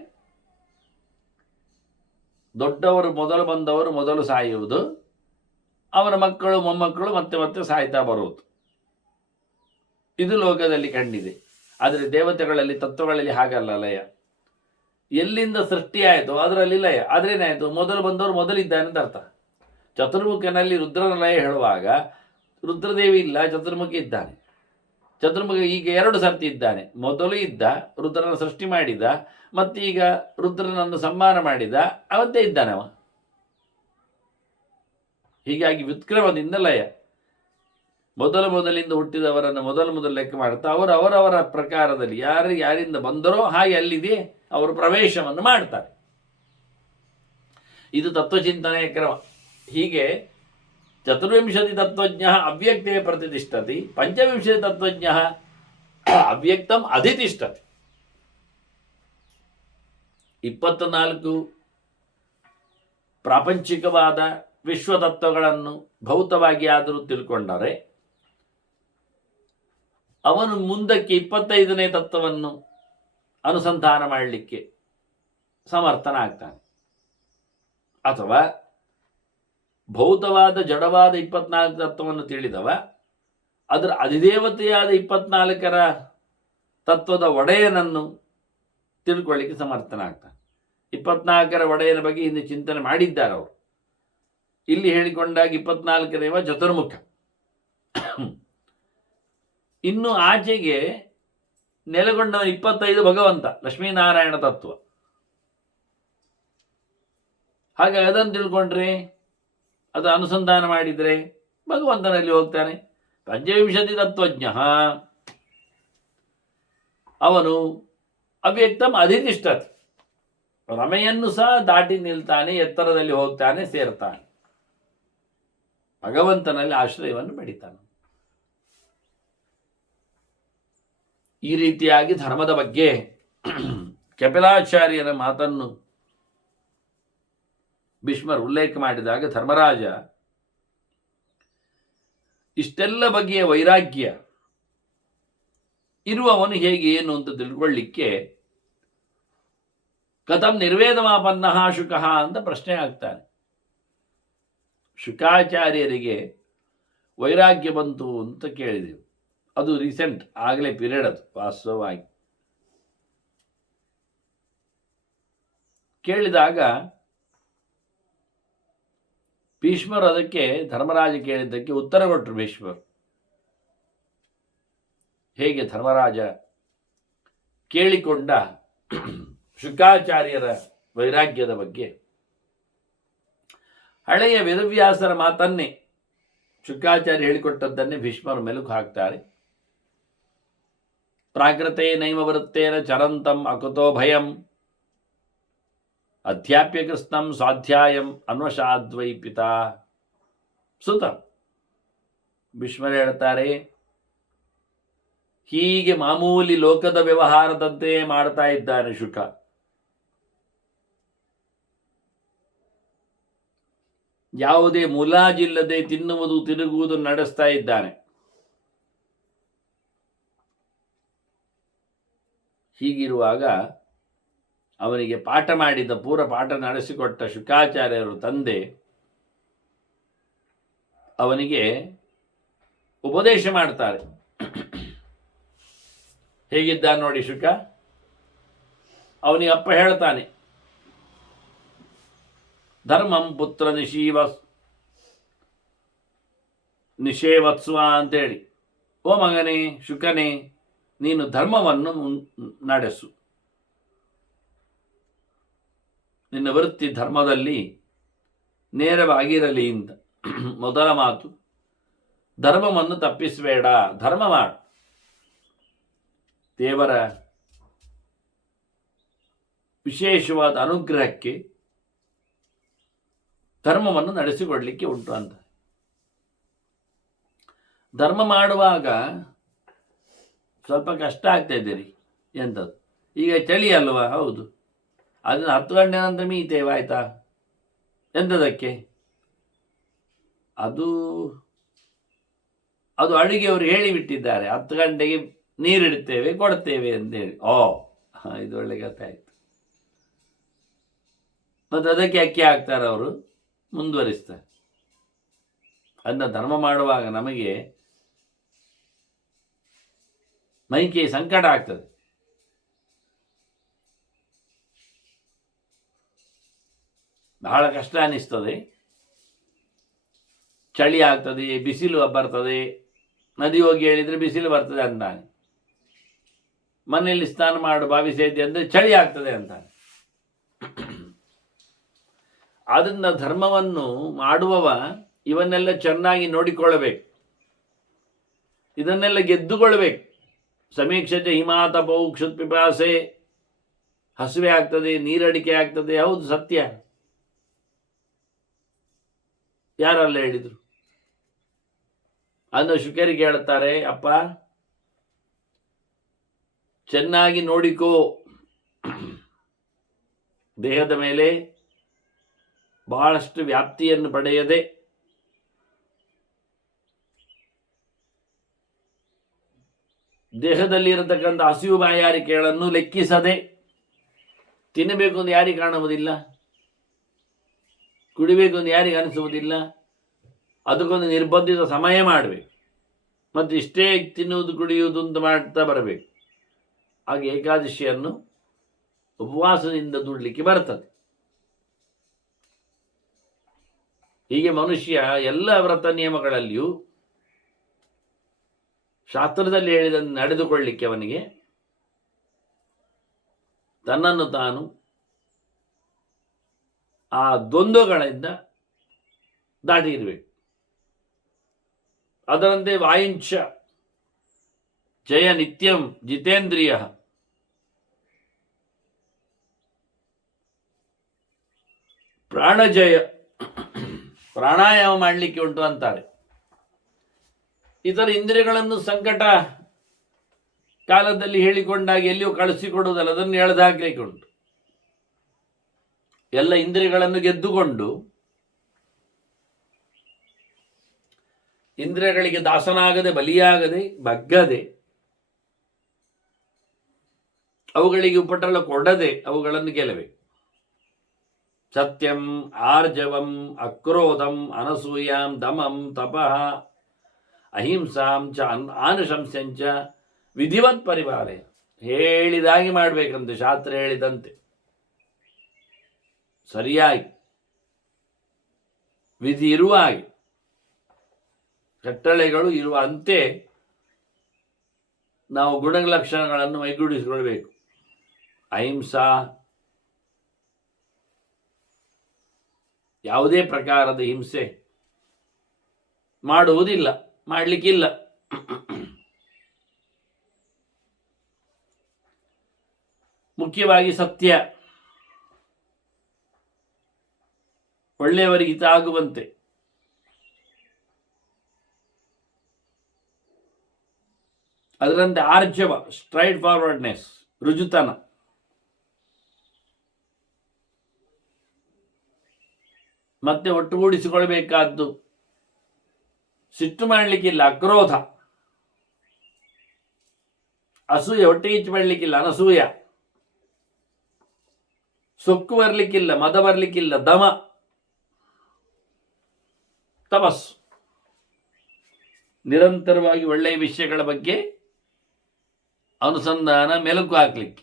ದೊಡ್ಡವರು ಮೊದಲು ಬಂದವರು ಮೊದಲು ಸಾಯುವುದು, ಅವನ ಮಕ್ಕಳು ಮೊಮ್ಮಕ್ಕಳು ಮತ್ತೆ ಮತ್ತೆ ಸಾಯ್ತಾ ಬರುವುದು. ಇದು ಲೋಕದಲ್ಲಿ ಕಂಡಿದೆ. ಆದರೆ ದೇವತೆಗಳಲ್ಲಿ ತತ್ವಗಳಲ್ಲಿ ಹಾಗಲ್ಲ ಲಯ. ಎಲ್ಲಿಂದ ಸೃಷ್ಟಿಯಾಯಿತು ಅದರಲ್ಲಿ ಲಯ. ಆದ್ರೇನಾಯಿತು, ಮೊದಲು ಬಂದವರು ಮೊದಲಿದ್ದಾನೆ ಅಂತ ಅರ್ಥ. ಚತುರ್ಮುಖನಲ್ಲಿ ರುದ್ರನ ಲಯ ಹೇಳುವಾಗ ರುದ್ರದೇವಿ ಇಲ್ಲ, ಚತುರ್ಮುಖಿ ಇದ್ದಾನೆ. ಚತುರ್ಮುಖಿ ಈಗ 2 ಸರ್ತಿ ಇದ್ದಾನೆ. ಮೊದಲು ಇದ್ದ, ರುದ್ರನ ಸೃಷ್ಟಿ ಮಾಡಿದ, ಮತ್ತೀಗ ರುದ್ರನನ್ನು ಸಂಹಾರ ಮಾಡಿದ, ಅವತ್ತೇ ಇದ್ದಾನವ. ಹೀಗಾಗಿ ವ್ಯುತ್ಕ್ರಮದಿಂದ ಲಯ. ಮೊದಲಿಂದ ಹುಟ್ಟಿದವರನ್ನು ಮೊದಲು ಲೆಕ್ಕ ಮಾಡ್ತಾ ಅವರು ಅವರವರ ಪ್ರಕಾರದಲ್ಲಿ ಯಾರಿಂದ ಬಂದರೋ ಹಾಗೆ ಅಲ್ಲಿದೆ ಅವರು ಪ್ರವೇಶವನ್ನು ಮಾಡ್ತಾರೆ. ಇದು ತತ್ವಚಿಂತನೆಯ ಕ್ರಮ. ಹೀಗೆ ಚತುರ್ವಿಂಶತಿ ತತ್ವಜ್ಞ ಅವ್ಯಕ್ತೇ ಪ್ರತಿಷ್ಠತಿ, ಪಂಚವಿಂಶತಿ ತತ್ವಜ್ಞ ಅವ್ಯಕ್ತಂ ಅಧಿತಿಷ್ಠತಿ. 24 ಪ್ರಾಪಂಚಿಕವಾದ ವಿಶ್ವತತ್ವಗಳನ್ನು ಭೌತವಾಗಿ ಆದರೂ ತಿಳ್ಕೊಂಡರೆ ಅವನು ಮುಂದಕ್ಕೆ 25ನೇ ತತ್ವವನ್ನು ಅನುಸಂಧಾನ ಮಾಡಲಿಕ್ಕೆ ಸಮರ್ಥನಾಗ್ತಾನೆ. ಅಥವಾ ಭೌತವಾದ ಜಡವಾದ 24 ತತ್ವವನ್ನು ತಿಳಿದವ ಅದರ ಅಧಿದೇವತೆಯಾದ 24ರ ತತ್ವದ ಒಡೆಯನನ್ನು ತಿಳ್ಕೊಳ್ಳಿಕ್ಕೆ ಸಮರ್ಥನಾಗ್ತಾನೆ. 24ರ ಒಡೆಯನ ಬಗ್ಗೆ ಹಿಂದೆ ಚಿಂತನೆ ಮಾಡಿದ್ದಾರೆ ಅವರು. ಇಲ್ಲಿ ಹೇಳಿಕೊಂಡಾಗ 24ನೇವ ಚತುರ್ಮುಖ. ಇನ್ನು ಆಚೆಗೆ ನೆಲೆಗೊಂಡವನು 25 ಭಗವಂತ, ಲಕ್ಷ್ಮೀನಾರಾಯಣ ತತ್ವ. ಹಾಗಾಗಿ ಅದನ್ನು ತಿಳ್ಕೊಂಡ್ರೆ, ಅದು ಅನುಸಂಧಾನ ಮಾಡಿದರೆ ಭಗವಂತನಲ್ಲಿ ಹೋಗ್ತಾನೆ. ಪಂಚವಿಂಶತಿ ತತ್ವಜ್ಞ ಅವನು ಅವ್ಯಕ್ತಂ ಅಧಿತಿಷ್ಠತಿ, ರಮೆಯನ್ನು ಸಹ ದಾಟಿ ನಿಲ್ತಾನೆ, ಎತ್ತರದಲ್ಲಿ ಹೋಗ್ತಾನೆ, ಸೇರ್ತಾನೆ, ಭಗವಂತನಲ್ಲಿ ಆಶ್ರಯವನ್ನು ಪಡಿತಾನೆ. ಈ ರೀತಿಯಾಗಿ ಧರ್ಮದ ಬಗ್ಗೆ ಕಪಿಲಾಚಾರ್ಯರ ಮಾತನ್ನು ಭೀಷ್ಮರು ಉಲ್ಲೇಖ ಮಾಡಿದಾಗ ಧರ್ಮರಾಜ ಇಷ್ಟೆಲ್ಲ ಬಗೆಯ ವೈರಾಗ್ಯ ಇರುವವನು ಹೇಗೆ ಏನು ಅಂತ ತಿಳ್ಕೊಳ್ಳಿಕ್ಕೆ ಕಥಂ ನಿರ್ವೇದಮಾಪನ್ನ ಶುಕಃ ಅಂತ ಪ್ರಶ್ನೆ ಆಗ್ತಾನೆ. ಶುಕಾಚಾರ್ಯರಿಗೆ ವೈರಾಗ್ಯ ಬಂತು ಅಂತ ಕೇಳಿದೆವು. ಅದು ರೀಸೆಂಟ್, ಆಗಲೇ ಪೀರಿಯಡ್. ಅದು ವಾಸ್ತವವಾಗಿ ಕೇಳಿದಾಗ ಭೀಷ್ಮರು ಅದಕ್ಕೆ ಧರ್ಮರಾಜ ಕೇಳಿದ್ದಕ್ಕೆ ಉತ್ತರ ಕೊಟ್ಟರು ಭೀಷ್ಮರು. ಹೇಗೆ ಧರ್ಮರಾಜ ಕೇಳಿಕೊಂಡ ಶುಕಾಚಾರ್ಯರ ವೈರಾಗ್ಯದ ಬಗ್ಗೆ ಹಳೆಯ ವೇದವ್ಯಾಸರ ಮಾತನ್ನೇ, ಶುಕಾಚಾರ್ಯ ಹೇಳಿಕೊಟ್ಟದ್ದನ್ನೇ ಭೀಷ್ಮರು ಮೆಲುಕು ಹಾಕ್ತಾರೆ. ಪ್ರಾಕೃತೆ ನೈಮ ವೃತ್ತೇನ ಚರಂತಂ ಅಕುತೋ ಭಯಂ ಅಧ್ಯಾಪ್ಯ ಕೃಷ್ಣಂ ಸ್ವಾಧ್ಯಾಯಂ ಅನ್ವಶಾದ್ವೈ ಪಿತಾ ಸುತ. ಭೀಷ್ಮರು ಹೇಳ್ತಾರೆ, ಹೀಗೆ ಮಾಮೂಲಿ ಲೋಕದ ವ್ಯವಹಾರದಂತೆ ಮಾಡ್ತಾ ಇದ್ದಾನೆ ಶುಕ. ಯಾವುದೇ ಮುಲಾಜಿಲ್ಲದೆ ತಿನ್ನುವುದು ತಿರುಗುವುದು ನಡೆಸ್ತಾ ಇದ್ದಾನೆ. ಹೀಗಿರುವಾಗ ಅವನಿಗೆ ಪಾಠ ಮಾಡಿದ, ಪೂರ ಪಾಠ ನಡೆಸಿಕೊಟ್ಟ ಶುಕಾಚಾರ್ಯರು ತಂದೆ ಅವನಿಗೆ ಉಪದೇಶ ಮಾಡ್ತಾರೆ. ಹೇಗಿದ್ದಾನೆ ನೋಡಿ ಶುಕ. ಅವನಿಗೆ ಅಪ್ಪ ಹೇಳ್ತಾನೆ, ಧರ್ಮಂ ಪುತ್ರ ನಿಷೇವತ್ಸ್ವ ಅಂತೇಳಿ. ಓ ಮಗನೇ ಶುಕನೇ, ನೀನು ಧರ್ಮವನ್ನು ನಡೆಸು, ನಿನ್ನ ವೃತ್ತಿ ಧರ್ಮದಲ್ಲಿ ನೇರವಾಗಿರಲಿ ಅಂತ. ಮೊದಲ ಮಾತು, ಧರ್ಮವನ್ನು ತಪ್ಪಿಸಬೇಡ, ಧರ್ಮ ಮಾಡು. ದೇವರ ವಿಶೇಷವಾದ ಅನುಗ್ರಹಕ್ಕೆ ಧರ್ಮವನ್ನು ನಡೆಸಿಕೊಡ್ಲಿಕ್ಕೆ ಉಂಟು ಅಂತ. ಧರ್ಮ ಮಾಡುವಾಗ ಸ್ವಲ್ಪ ಕಷ್ಟ ಆಗ್ತಾ ಇದ್ದೀರಿ. ಎಂಥದ್ದು, ಈಗ ಚಳಿ ಅಲ್ವಾ? ಹೌದು, ಅದನ್ನು 10 ಗಂಟೆ ನಂತರ ಮೀತೇವೆ, ಆಯ್ತಾ? ಎಂಥದಕ್ಕೆ? ಅದು ಅಡುಗೆಯವರು ಹೇಳಿಬಿಟ್ಟಿದ್ದಾರೆ, 10 ಗಂಟೆಗೆ ನೀರಿಡ್ತೇವೆ, ಕೊಡ್ತೇವೆ ಅಂತೇಳಿ. ಇದು ಒಳ್ಳೆ ಕಥೆ ಆಯಿತು. ಮತ್ತು ಅದಕ್ಕೆ ಅಕ್ಕಿ ಹಾಕ್ತಾರೆ ಅವರು, ಮುಂದುವರಿಸ್ತಾರೆ. ಅದನ್ನ ಧರ್ಮ ಮಾಡುವಾಗ ನಮಗೆ ಮೈಕೆ ಸಂಕಟ ಆಗ್ತದೆ. ಬಹಳ ಕಷ್ಟ ಅನ್ನಿಸ್ತದೆ. ಚಳಿ ಆಗ್ತದೆ, ಬಿಸಿಲು ಬರ್ತದೆ. ನದಿ ಹೋಗಿ ಹೇಳಿದರೆ ಬಿಸಿಲು ಬರ್ತದೆ ಅಂತಾನೆ. ಮನೆಯಲ್ಲಿ ಸ್ನಾನ ಮಾಡು ಬಾವಿ ಸೇದಿ ಅಂದರೆ ಚಳಿ ಆಗ್ತದೆ ಅಂತಾನೆ. ಆದ್ದರಿಂದ ಧರ್ಮವನ್ನು ಮಾಡುವವ ಇವನ್ನೆಲ್ಲ ಚೆನ್ನಾಗಿ ನೋಡಿಕೊಳ್ಳಬೇಕು, ಇದನ್ನೆಲ್ಲ ಗೆದ್ದುಕೊಳ್ಬೇಕು. ಸಮೀಕ್ಷತೆ ಹಿಮಾತಪೌ ಕ್ಷುತ್ಪಿಪಾಸೆ, ಹಸುವೆ ಆಗ್ತದೆ, ನೀರಡಿಕೆ ಆಗ್ತದೆ. ಹೌದು, ಸತ್ಯ. ಯಾರೆಲ್ಲ ಹೇಳಿದರು? ಅದನ್ನು ಶುಕರಿಗೆ ಹೇಳ್ತಾರೆ, ಅಪ್ಪ ಚೆನ್ನಾಗಿ ನೋಡಿಕೋ, ದೇಹದ ಮೇಲೆ ಬಹಳಷ್ಟು ವ್ಯಾಪ್ತಿಯನ್ನು ಪಡೆಯದೆ ದೇಹದಲ್ಲಿ ಇರತಕ್ಕಂಥ ಹಸಿವು ಬಾಯಾರಿಕೆಗಳನ್ನು ಲೆಕ್ಕಿಸದೆ ತಿನ್ನಬೇಕು ಅಂತ ಯಾರಿಗೆ ಕಾಣುವುದಿಲ್ಲ, ಕುಡಿಬೇಕು ಅಂತ ಯಾರಿಗೆ ಅನಿಸುವುದಿಲ್ಲ. ಅದಕ್ಕೊಂದು ನಿರ್ಬಂಧಿತ ಸಮಯ ಮಾಡಬೇಕು, ಮತ್ತು ಇಷ್ಟೇ ತಿನ್ನುವುದು ಕುಡಿಯುವುದು ಅಂತ ಮಾಡ್ತಾ ಬರಬೇಕು. ಹಾಗೆ ಏಕಾದಶಿಯನ್ನು ಉಪವಾಸದಿಂದ ದುಡ್ಲಿಕ್ಕೆ ಬರ್ತದೆ. ಹೀಗೆ ಮನುಷ್ಯ ಎಲ್ಲ ವ್ರತ ನಿಯಮಗಳಲ್ಲಿಯೂ ಶಾಸ್ತ್ರದಲ್ಲಿ ಹೇಳಿದಂತೆ ನಡೆದುಕೊಳ್ಳಿಕ್ಕೆ ಅವನಿಗೆ ತನ್ನನ್ನು ತಾನು ಆ ದ್ವಂದ್ವಗಳಿಂದ ದಾಟಿ ಇರಬೇಕು. ಅದರಂತೆ ವಾಯುಂಚ ಜಯ ನಿತ್ಯಂ ಜಿತೇಂದ್ರಿಯ, ಪ್ರಾಣಜಯ, ಪ್ರಾಣಾಯಾಮ ಮಾಡಲಿಕ್ಕೆ ಉಂಟು ಅಂತಾರೆ. ಇತರ ಇಂದ್ರಿಯಗಳನ್ನು ಸಂಕಟ ಕಾಲದಲ್ಲಿ ಹೇಳಿಕೊಂಡಾಗ ಎಲ್ಲಿಯೂ ಕಳಿಸಿಕೊಡುವುದಲ್ಲ, ಅದನ್ನು ಎಳೆದು ಹಾಕಲಿಕ್ಕೆ ಉಂಟು. ಎಲ್ಲ ಇಂದ್ರಿಯಗಳನ್ನು ಗೆದ್ದುಕೊಂಡು ಇಂದ್ರಿಯಗಳಿಗೆ ದಾಸನಾಗದೆ, ಬಲಿಯಾಗದೆ, ಬಗ್ಗದೆ, ಅವುಗಳಿಗೆ ಉಪಟಳ ಕೊಡದೆ ಅವುಗಳನ್ನು ಗೆಲ್ಲಬೇಕು. ಸತ್ಯಂ ಆರ್ಜವಂ ಅಕ್ರೋಧಂ ಅನಸೂಯಾಂ ದಮಂ ತಪಃ ಅಹಿಂಸಾಂ ಚ ಆನುಶಂಸ್ಯಂಚ ವಿಧಿವತ್ ಪರಿಪಾಲಯ. ಹೇಳಿದಾಗೆ ಮಾಡಬೇಕಂತೆ, ಶಾಸ್ತ್ರ ಹೇಳಿದಂತೆ ಸರಿಯಾಗಿ ವಿಧಿ ಇರುವ ಹಾಗೆ, ಕಟ್ಟಳೆಗಳು ಇರುವಂತೆ ನಾವು ಗುಣಲಕ್ಷಣಗಳನ್ನು ಮೈಗೂಡಿಸಿಕೊಳ್ಬೇಕು. ಅಹಿಂಸಾ, ಯಾವುದೇ ಪ್ರಕಾರದ ಹಿಂಸೆ ಮಾಡುವುದಿಲ್ಲ, ಮಾಡಲಿಕ್ಕಿಲ್ಲ. ಮುಖ್ಯವಾಗಿ ಸತ್ಯ, ಒಳ್ಳೆಯವರಿಗೆ ಹಿತ ಆಗುವಂತೆ. ಅದರಂತೆ ಆರ್ಜವ, ಸ್ಟ್ರೈಟ್ ಫಾರ್ವರ್ಡ್ನೆಸ್, ರುಜುತನ. ಮತ್ತೆ ಒಟ್ಟುಗೂಡಿಸಿಕೊಳ್ಬೇಕಾದ್ದು, ಸಿಟ್ಟು ಮಾಡಲಿಕ್ಕಿಲ್ಲ, ಅಕ್ರೋಧ. ಅಸೂಯೆ, ಹೊಟ್ಟೆ ಕಿಚ್ಚು ಮಾಡಲಿಕ್ಕಿಲ್ಲ, ಅನಸೂಯ. ಸೊಕ್ಕು ಬರಲಿಕ್ಕಿಲ್ಲ, ಮದ ಬರಲಿಕ್ಕಿಲ್ಲ, ದಮ. ತಪಸ್ಸು, ನಿರಂತರವಾಗಿ ಒಳ್ಳೆಯ ವಿಷಯಗಳ ಬಗ್ಗೆ ಅನುಸಂಧಾನ, ಮೆಲುಕು ಹಾಕಲಿಕ್ಕೆ.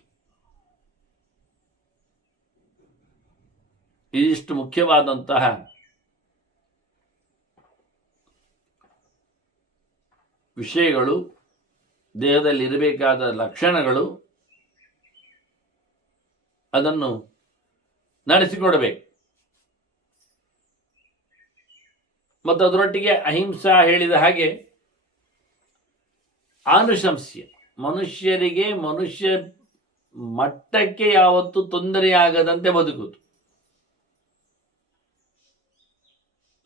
ಇದಿಷ್ಟು ಮುಖ್ಯವಾದಂತಹ ವಿಷಯಗಳು, ದೇಹದಲ್ಲಿ ಇರಬೇಕಾದ ಲಕ್ಷಣಗಳು. ಅದನ್ನು ನಡೆಸಿಕೊಡಬೇಕು. ಮತ್ತು ಅದರೊಟ್ಟಿಗೆ ಅಹಿಂಸಾ ಹೇಳಿದ ಹಾಗೆ ಆನುಶಂಸ್ಯ, ಮನುಷ್ಯರಿಗೆ ಮನುಷ್ಯ ಮಟ್ಟಕ್ಕೆ ಯಾವತ್ತು ತೊಂದರೆಯಾಗದಂತೆ ಬದುಕುವುದು.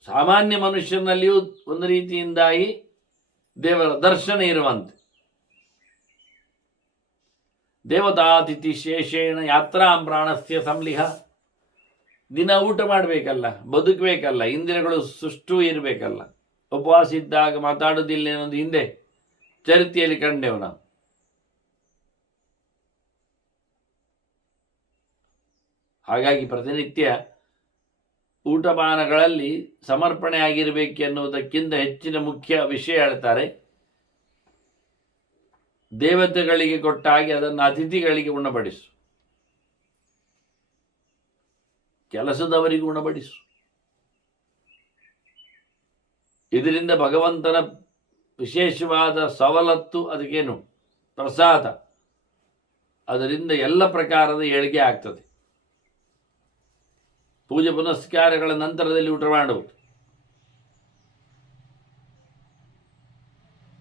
ಸಾಮಾನ್ಯ ಮನುಷ್ಯನಲ್ಲಿಯೂ ಒಂದು ರೀತಿಯಿಂದಾಗಿ ದೇವರ ದರ್ಶನ ಇರುವಂತೆ. ದೇವತಾತಿಥಿ ಶೇಷೇಣ ಯಾತ್ರಾಂ ಪ್ರಾಣಸ್ಯ ಸಂಲಿಹ. ದಿನ ಊಟ ಮಾಡಬೇಕಲ್ಲ, ಬದುಕಬೇಕಲ್ಲ, ಇಂದ್ರಿಯಗಳು ಸುಷ್ಟು ಇರಬೇಕಲ್ಲ. ಉಪವಾಸ ಇದ್ದಾಗ ಮಾತಾಡೋದಿಲ್ಲ ಅನ್ನೋದು ಹಿಂದೆ ಚರಿತ್ರೆಯಲ್ಲಿ ಕಂಡೆವು ನಾವು. ಹಾಗಾಗಿ ಪ್ರತಿನಿತ್ಯ ಊಟಪಾನಗಳಲ್ಲಿ ಸಮರ್ಪಣೆ ಆಗಿರಬೇಕೆನ್ನುವುದಕ್ಕಿಂತ ಹೆಚ್ಚಿನ ಮುಖ್ಯ ವಿಷಯ ಹೇಳ್ತಾರೆ. ದೇವತೆಗಳಿಗೆ ಕೊಟ್ಟಾಗಿ ಅದನ್ನು ಅತಿಥಿಗಳಿಗೆ ಉಣಬಡಿಸು, ಕೆಲಸದವರಿಗೆ ಉಣಬಡಿಸು. ಇದರಿಂದ ಭಗವಂತನ ವಿಶೇಷವಾದ ಸವಲತ್ತು, ಅದಕ್ಕೇನು ಪ್ರಸಾದ, ಅದರಿಂದ ಎಲ್ಲ ಪ್ರಕಾರದ ಏಳಿಗೆ ಆಗ್ತದೆ. ಪೂಜೆ ಪುನಸ್ಕಾರಗಳ ನಂತರದಲ್ಲಿ ಊಟ ಮಾಡುವುದು.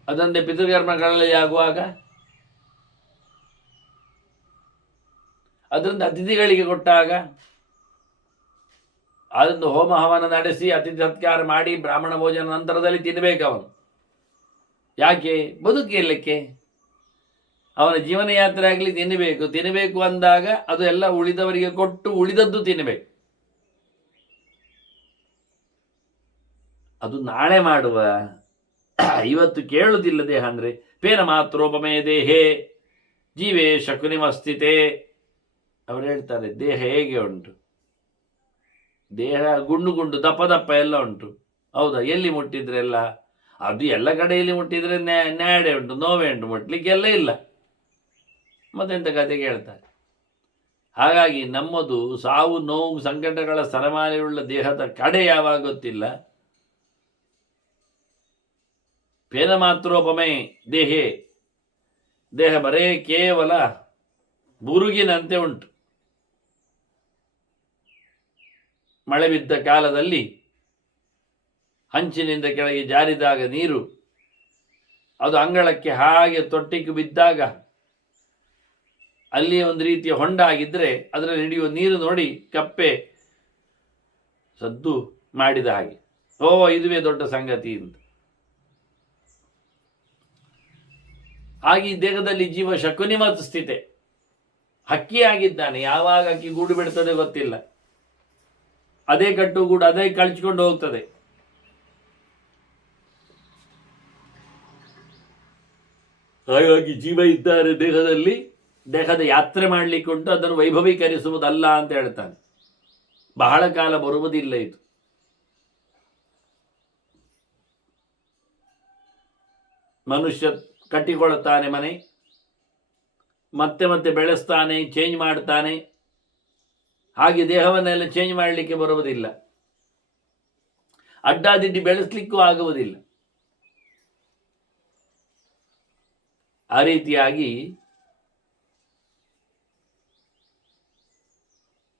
ಅದಂತೆ ಪಿತೃಕರ್ಮಗಳಲ್ಲಿ ಆಗುವಾಗ ಅದರಿಂದ ಅತಿಥಿಗಳಿಗೆ ಕೊಟ್ಟಾಗ ಅದನ್ನು ಹೋಮ ಹವನ ನಡೆಸಿ ಅತಿಥಿ ಸತ್ಕಾರ ಮಾಡಿ ಬ್ರಾಹ್ಮಣ ಭೋಜನ ನಂತರದಲ್ಲಿ ತಿನ್ನಬೇಕು ಅವನು. ಯಾಕೆ? ಬದುಕಲಿಕ್ಕೆ, ಅವನ ಜೀವನ ಯಾತ್ರೆ ಆಗಲಿ ತಿನ್ನಬೇಕು ಅಂದಾಗ ಅದು ಎಲ್ಲ ಉಳಿದವರಿಗೆ ಕೊಟ್ಟು ಉಳಿದದ್ದು ತಿನ್ನಬೇಕು. ಅದು ನಾಳೆ ಮಾಡುವ, ಇವತ್ತು ಕೇಳುವುದಿಲ್ಲ ದೇಹ ಅಂದರೆ. ಪೇನ ಮಾತ್ರೋಪಮೇ ದೇಹೇ ಜೀವೇ ಶಕುನಿಮಸ್ಥಿತೆ. ಅವರು ಹೇಳ್ತಾರೆ, ದೇಹ ಹೇಗೆ ಉಂಟು? ದೇಹ ಗುಂಡು ಗುಂಡು ದಪ್ಪ ದಪ್ಪ ಎಲ್ಲ ಉಂಟು. ಹೌದಾ? ಎಲ್ಲಿ ಮುಟ್ಟಿದ್ರೆಲ್ಲ? ಅದು ಎಲ್ಲ ಕಡೆಯಲ್ಲಿ ಮುಟ್ಟಿದ್ರೆ ನ್ಯಾಡೆ ಉಂಟು, ನೋವೇ ಉಂಟು, ಮುಟ್ಲಿಕ್ಕೆಲ್ಲ ಇಲ್ಲ. ಮತ್ತೆಂತ ಕತೆ ಕೇಳ್ತಾರೆ. ಹಾಗಾಗಿ ನಮ್ಮದು ಸಾವು ನೋವು ಸಂಕಟಗಳ ಸರಮಾಲೆಯುಳ್ಳ ದೇಹದ ಕಡೆ ಯಾವಾಗ ಗೊತ್ತಿಲ್ಲ. ಪೇನ ಮಾತ್ರೋಪಮೆ ದೇಹೇ, ದೇಹ ಬರೇ ಕೇವಲ ಬುರುಗಿನಂತೆ ಉಂಟು. ಮಳೆ ಬಿದ್ದ ಕಾಲದಲ್ಲಿ ಹಂಚಿನಿಂದ ಕೆಳಗೆ ಜಾರಿದಾಗ ನೀರು ಅದು ಅಂಗಳಕ್ಕೆ ಹಾಗೆ ತೊಟ್ಟಿಗೆ ಬಿದ್ದಾಗ ಅಲ್ಲಿ ಒಂದು ರೀತಿಯ ಹೊಂಡ ಆಗಿದ್ದರೆ ಅದರಲ್ಲಿ ಹಿಡಿಯುವ ನೀರು ನೋಡಿ ಕಪ್ಪೆ ಸದ್ದು ಮಾಡಿದ ಹಾಗೆ, ಓ ಇದುವೇ ದೊಡ್ಡ ಸಂಗತಿ ಅಂತ. ಹಾಗೆ ಈ ದೇಹದಲ್ಲಿ ಜೀವ ಶಕುನಿಮತ್ ಸ್ಥಿತಿ, ಹಕ್ಕಿ ಆಗಿದ್ದಾನೆ. ಯಾವಾಗ ಹಕ್ಕಿ ಗೂಡು ಬಿಡ್ತದೆ ಗೊತ್ತಿಲ್ಲ. ಅದೇ ಕಟ್ಟು ಗೂಡು ಅದೇ ಕಳ್ಚಿಕೊಂಡು ಹೋಗ್ತದೆ. ಹಾಗಾಗಿ ಜೀವ ಇದ್ದಾರೆ ದೇಹದಲ್ಲಿ, ದೇಹದ ಯಾತ್ರೆ ಮಾಡಲಿಕ್ಕೆ ಉಂಟು, ಅದನ್ನು ವೈಭವೀಕರಿಸುವುದಲ್ಲ ಅಂತ ಹೇಳ್ತಾನೆ. ಬಹಳ ಕಾಲ ಬರುವುದಿಲ್ಲ ಇದು. ಮನುಷ್ಯ ಕಟ್ಟಿಕೊಳ್ಳುತ್ತಾನೆ ಮನೆ, ಮತ್ತೆ ಮತ್ತೆ ಬೆಳೆಸ್ತಾನೆ, ಚೇಂಜ್ ಮಾಡ್ತಾನೆ. ಹಾಗೆ ದೇಹವನ್ನೆಲ್ಲ ಚೇಂಜ್ ಮಾಡಲಿಕ್ಕೆ ಬರುವುದಿಲ್ಲ, ಅಡ್ಡಾದಿಡ್ಡಿ ಬೆಳೆಸಲಿಕ್ಕೂ ಆಗುವುದಿಲ್ಲ. ಆ ರೀತಿಯಾಗಿ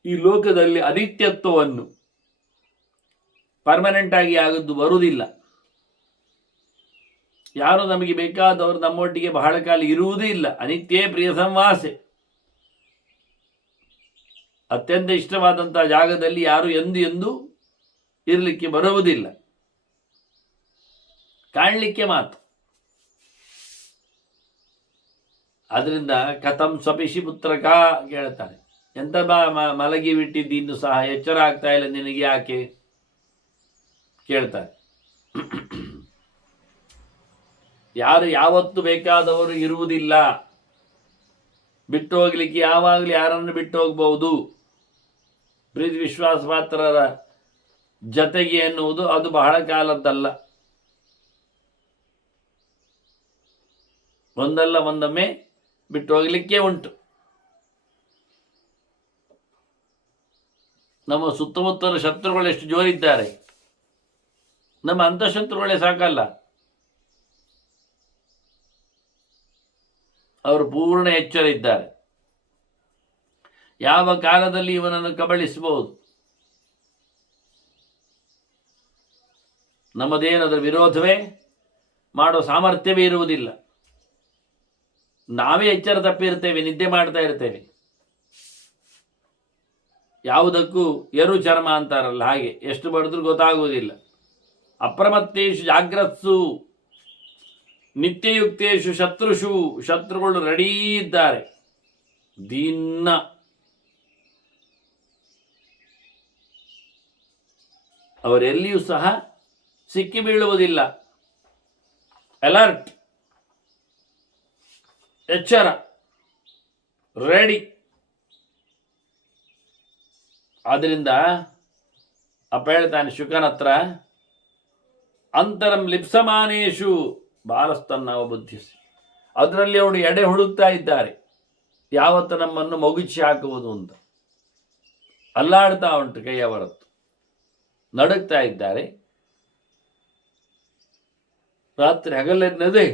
ಈ ಲೋಕದಲ್ಲಿ ಅನಿತ್ಯತ್ವವನ್ನು ಪರ್ಮನೆಂಟ್ ಆಗಿ ಆಗುವುದು ಬರುವುದಿಲ್ಲ. ಯಾರು ನಮಗೆ ಬೇಕಾದವರು ನಮ್ಮೊಟ್ಟಿಗೆ ಬಹಳ ಕಾಲ ಇರುವುದೇ ಇಲ್ಲ. ಅನಿತ್ಯೇ ಪ್ರಿಯ ಸಂವಾಸೆ. ಅತ್ಯಂತ ಇಷ್ಟವಾದಂತಹ ಜಾಗದಲ್ಲಿ ಯಾರು ಎಂದು ಇರಲಿಕ್ಕೆ ಬರುವುದಿಲ್ಲ, ಕಾಣಲಿಕ್ಕೆ ಮಾತ್ರ. ಆದ್ರಿಂದ ಕಥಂ ಸ್ವಪಿಷಿ ಪುತ್ರಕ ಕೇಳ್ತಾನೆ, ಎಂತ ಮಲಗಿ ಬಿಟ್ಟಿದ್ದು ಇನ್ನು ಸಹ ಎಚ್ಚರ ಆಗ್ತಾ ಇಲ್ಲ ನಿನಗೆ ಯಾಕೆ ಕೇಳ್ತಾರೆ. ಯಾರು ಯಾವತ್ತು ಬೇಕಾದವರು ಇರುವುದಿಲ್ಲ, ಬಿಟ್ಟು ಹೋಗ್ಲಿಕ್ಕೆ ಯಾವಾಗಲೂ ಯಾರನ್ನು ಬಿಟ್ಟು ಹೋಗ್ಬಹುದು. ಪ್ರೀತಿ ವಿಶ್ವಾಸ ಪಾತ್ರರ ಜತೆಗೆ ಎನ್ನುವುದು ಅದು ಬಹಳ ಕಾಲದ್ದಲ್ಲ, ಒಂದಲ್ಲ ಒಂದೊಮ್ಮೆ ಬಿಟ್ಟು ಹೋಗ್ಲಿಕ್ಕೆ ಉಂಟು. ನಮ್ಮ ಸುತ್ತಮುತ್ತಲ ಶತ್ರುಗಳು ಎಷ್ಟು ಜೋರಿದ್ದಾರೆ, ನಮ್ಮ ಅಂತಃಶತ್ರುಗಳೇ ಸಾಕಲ್ಲ. ಅವರು ಪೂರ್ಣ ಎಚ್ಚರ ಇದ್ದಾರೆ. ಯಾವ ಕಾಲದಲ್ಲಿ ಇವನನ್ನು ಕಬಳಿಸಬಹುದು. ನಮ್ಮದೇನದರ ವಿರೋಧವೇ ಮಾಡೋ ಸಾಮರ್ಥ್ಯವೇ ಇರುವುದಿಲ್ಲ. ನಾವೇ ಎಚ್ಚರ ತಪ್ಪಿರ್ತೇವೆ, ನಿದ್ದೆ ಮಾಡ್ತಾ ಇರ್ತೇವೆ. ಯಾವುದಕ್ಕೂ ಎರು ಚರ್ಮ ಅಂತಾರಲ್ಲ ಹಾಗೆ, ಎಷ್ಟು ಬಡಿದ್ರೂ ಗೊತ್ತಾಗುವುದಿಲ್ಲ. ಅಪ್ರಮತ್ತೇಶು ಜಾಗ್ರತ್ಸು ನಿತ್ಯಯುಕ್ತೇಶು ಶತ್ರುಷು, ಶತ್ರುಗಳು ರೆಡೀ ಇದ್ದಾರೆ ದಿನ. ಅವರೆಲ್ಲಿಯೂ ಸಹ ಸಿಕ್ಕಿ ಬೀಳುವುದಿಲ್ಲ. ಅಲರ್ಟ್, ಎಚ್ಚರ, ರೆಡಿ. ಆದ್ದರಿಂದ ಅಪ್ಪ ಹೇಳ್ತಾನೆ ಶುಕನ ಹತ್ರ, ಅಂತರಂ ಲಿಪ್ಸಮಾನೇಶು ಬಾಲಸ್ತನ್ನವ ಬುದ್ಧಿಸಿ. ಅದರಲ್ಲಿ ಅವನು ಎಡೆ ಹುಡುಕ್ತಾ ಇದ್ದಾರೆ, ಯಾವತ್ತು ನಮ್ಮನ್ನು ಮಗುಚಿ ಹಾಕುವುದು ಅಂತ. ಅಲ್ಲಾಡ್ತಾ ಉಂಟು ಕೈಯ ಹೊರತು, ನಡುಗ್ತಾ ಇದ್ದಾರೆ. ರಾತ್ರಿ ಹಗಲೆನ್ನದೆ,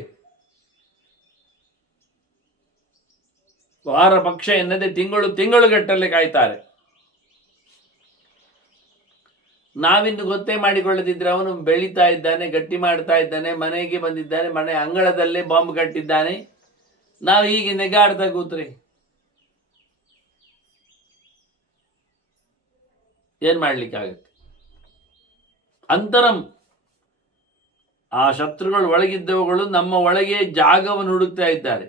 ವಾರ ಪಕ್ಷ ಎನ್ನದೆ ತಿಂಗಳುಗಟ್ಟಲೆ ಕಾಯ್ತಾರೆ. ನಾವಿನ್ನು ಗೊತ್ತೇ ಮಾಡಿಕೊಳ್ಳದಿದ್ರೆ ಅವನು ಬೆಳೀತಾ ಇದ್ದಾನೆ, ಗಟ್ಟಿ ಮಾಡ್ತಾ ಇದ್ದಾನೆ, ಮನೆಗೆ ಬಂದಿದ್ದಾನೆ, ಮನೆ ಅಂಗಳದಲ್ಲೇ ಬಾಂಬ್ ಕಟ್ಟಿದ್ದಾನೆ. ನಾವು ಹೀಗೆ ನೆಗಾಡ್ತಾ ಕೂತ್ರೆ ಏನ್ ಮಾಡ್ಲಿಕ್ಕಾಗತ್ತೆ? ಅಂತರಂ, ಆ ಶತ್ರುಗಳು ಒಳಗಿದ್ದವುಗಳು ನಮ್ಮ ಒಳಗೆ ಜಾಗವನ್ನು ಹುಡುಕ್ತಾ ಇದ್ದಾರೆ.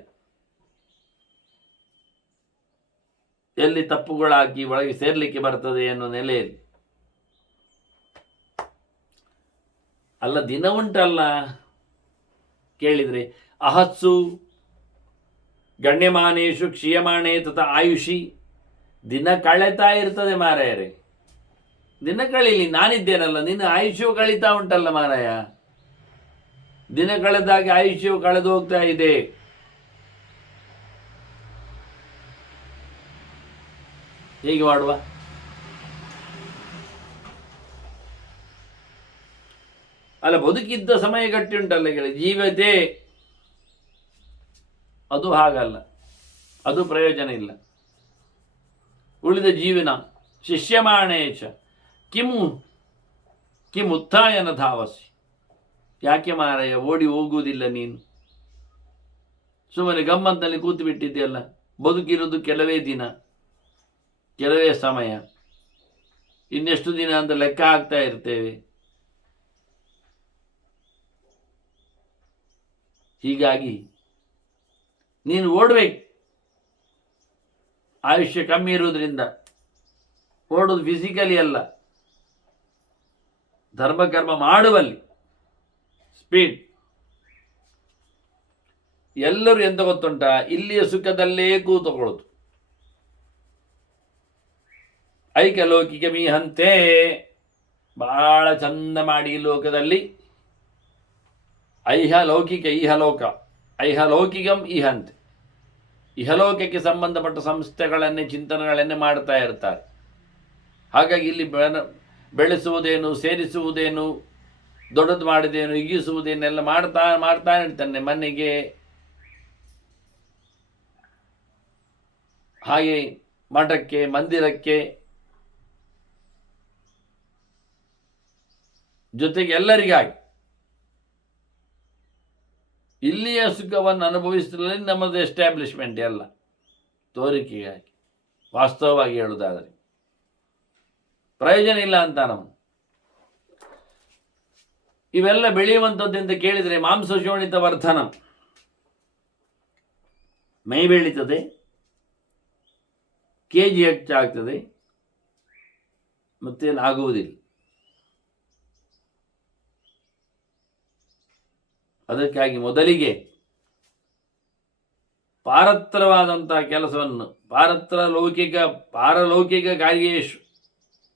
ಎಲ್ಲಿ ತಪ್ಪುಗಳಾಕಿ ಒಳಗೆ ಸೇರ್ಲಿಕ್ಕೆ ಬರ್ತದೆ ಅನ್ನೋ ನೆಲೆಯಲ್ಲಿ. ಅಲ್ಲ, ದಿನ ಉಂಟಲ್ಲ ಕೇಳಿದ್ರೆ, ಅಹತ್ಸು ಗಣ್ಯಮಾನೇಶು ಕ್ಷೀಯಮಾಣೇ ತಥ ಆಯುಷಿ. ದಿನ ಕಳೆತಾ ಇರ್ತದೆ ಮಾರಾಯರೇ. ದಿನ ಕಳೀಲಿ, ನಾನಿದ್ದೇನಲ್ಲ, ನಿನ್ನ ಆಯುಷ್ಯವು ಕಳೀತಾ ಉಂಟಲ್ಲ ಮಾರಾಯ. ದಿನ ಕಳೆದಾಗ ಆಯುಷ್ಯವು ಕಳೆದು ಹೋಗ್ತಾ ಇದೆ. ಹೇಗೆ ಮಾಡುವ? ಅಲ್ಲ, ಬದುಕಿದ್ದ ಸಮಯ ಗಟ್ಟಿ ಉಂಟಲ್ಲ ಕೇಳಿ, ಜೀವತೆ ಅದು ಹಾಗಲ್ಲ, ಅದು ಪ್ರಯೋಜನ ಇಲ್ಲ. ಉಳಿದ ಜೀವನ ಶಿಷ್ಯಮಾಣೇಶ ಕಿಮು ಉತ್ಥಾಯನ ಧಾವಸಿ. ಯಾಕೆ ಮಾರಾಯ ಓಡಿ ಹೋಗುವುದಿಲ್ಲ ನೀನು? ಸುಮ್ಮನೆ ಗಮ್ಮತ್ನಲ್ಲಿ ಕೂತು ಬಿಟ್ಟಿದ್ದೆಯಲ್ಲ. ಬದುಕಿರುವುದು ಕೆಲವೇ ದಿನ, ಕೆಲವೇ ಸಮಯ. ಇನ್ನೆಷ್ಟು ದಿನ ಅಂತ ಲೆಕ್ಕ ಹಾಕ್ತಾ ಇರ್ತೇವೆ. ಹೀಗಾಗಿ ನೀನು ಓಡಬೇಕು. ಆಯುಷ್ಯ ಕಮ್ಮಿ ಇರುವುದರಿಂದ ಓಡುವುದು ಫಿಸಿಕಲಿ ಅಲ್ಲ, ಧರ್ಮಕರ್ಮ ಮಾಡುವಲ್ಲಿ ಸ್ಪೀಡ್. ಎಲ್ಲರೂ ಎಂತ ಗೊತ್ತುಂಟ, ಇಲ್ಲಿಯ ಸುಖದಲ್ಲೇ ಕೂತುಕೊಳ್ಳೋದು. ಐಕಲೌಕಿಕ ಮೀಹಂತೆ, ಬಹಳ ಚಂದ ಮಾಡಿ ಈ ಲೋಕದಲ್ಲಿ ಐಹಲೌಕಿಕ ಇಹಲೋಕ, ಐಹಲೌಕಿಕಂ ಇಹಂತೆ, ಇಹಲೋಕಕ್ಕೆ ಸಂಬಂಧಪಟ್ಟ ಸಂಸ್ಥೆಗಳನ್ನೇ ಚಿಂತನೆಗಳನ್ನೇ ಮಾಡ್ತಾ ಇರ್ತಾರೆ. ಹಾಗಾಗಿ ಇಲ್ಲಿ ಬೆಳೆಸುವುದೇನು, ಸೇರಿಸುವುದೇನು, ದೊಡ್ಡದು ಮಾಡಿದೇನು, ಹಿಗ್ಗಿಸುವುದೇನೆಲ್ಲ ಮಾಡ್ತಾ ಇರ್ತಾನೆ. ಮನೆಗೆ ಹಾಗೆ ಮಠಕ್ಕೆ, ಮಂದಿರಕ್ಕೆ, ಜೊತೆಗೆ ಎಲ್ಲರಿಗಾಗಿ ಇಲ್ಲಿಯ ಸುಖವನ್ನು ಅನುಭವಿಸಲಿ ನಮ್ಮದು ಎಸ್ಟಾಬ್ಲಿಷ್ಮೆಂಟ್ ಎಲ್ಲ ತೋರಿಕೆಗಾಗಿ. ವಾಸ್ತವವಾಗಿ ಹೇಳುವುದಾದರೆ ಪ್ರಯೋಜನ ಇಲ್ಲ ಅಂತ ನಾವು. ಇವೆಲ್ಲ ಬೆಳೆಯುವಂಥದ್ದು ಅಂತ ಕೇಳಿದರೆ, ಮಾಂಸ ಶೋಣಿತ ವರ್ಧನ, ಮೈ ಬೆಳೀತದೆ, ಕೆಜಿ ಹೆಚ್ಚಾಗ್ತದೆ, ಮತ್ತೇನು ಆಗುವುದಿಲ್ಲ. ಅದಕ್ಕಾಗಿ ಮೊದಲಿಗೆ ಪಾರತ್ರವಾದಂತಹ ಕೆಲಸವನ್ನು, ಪಾರಲೌಕಿಕ ಕಾರ್ಯೇಶು,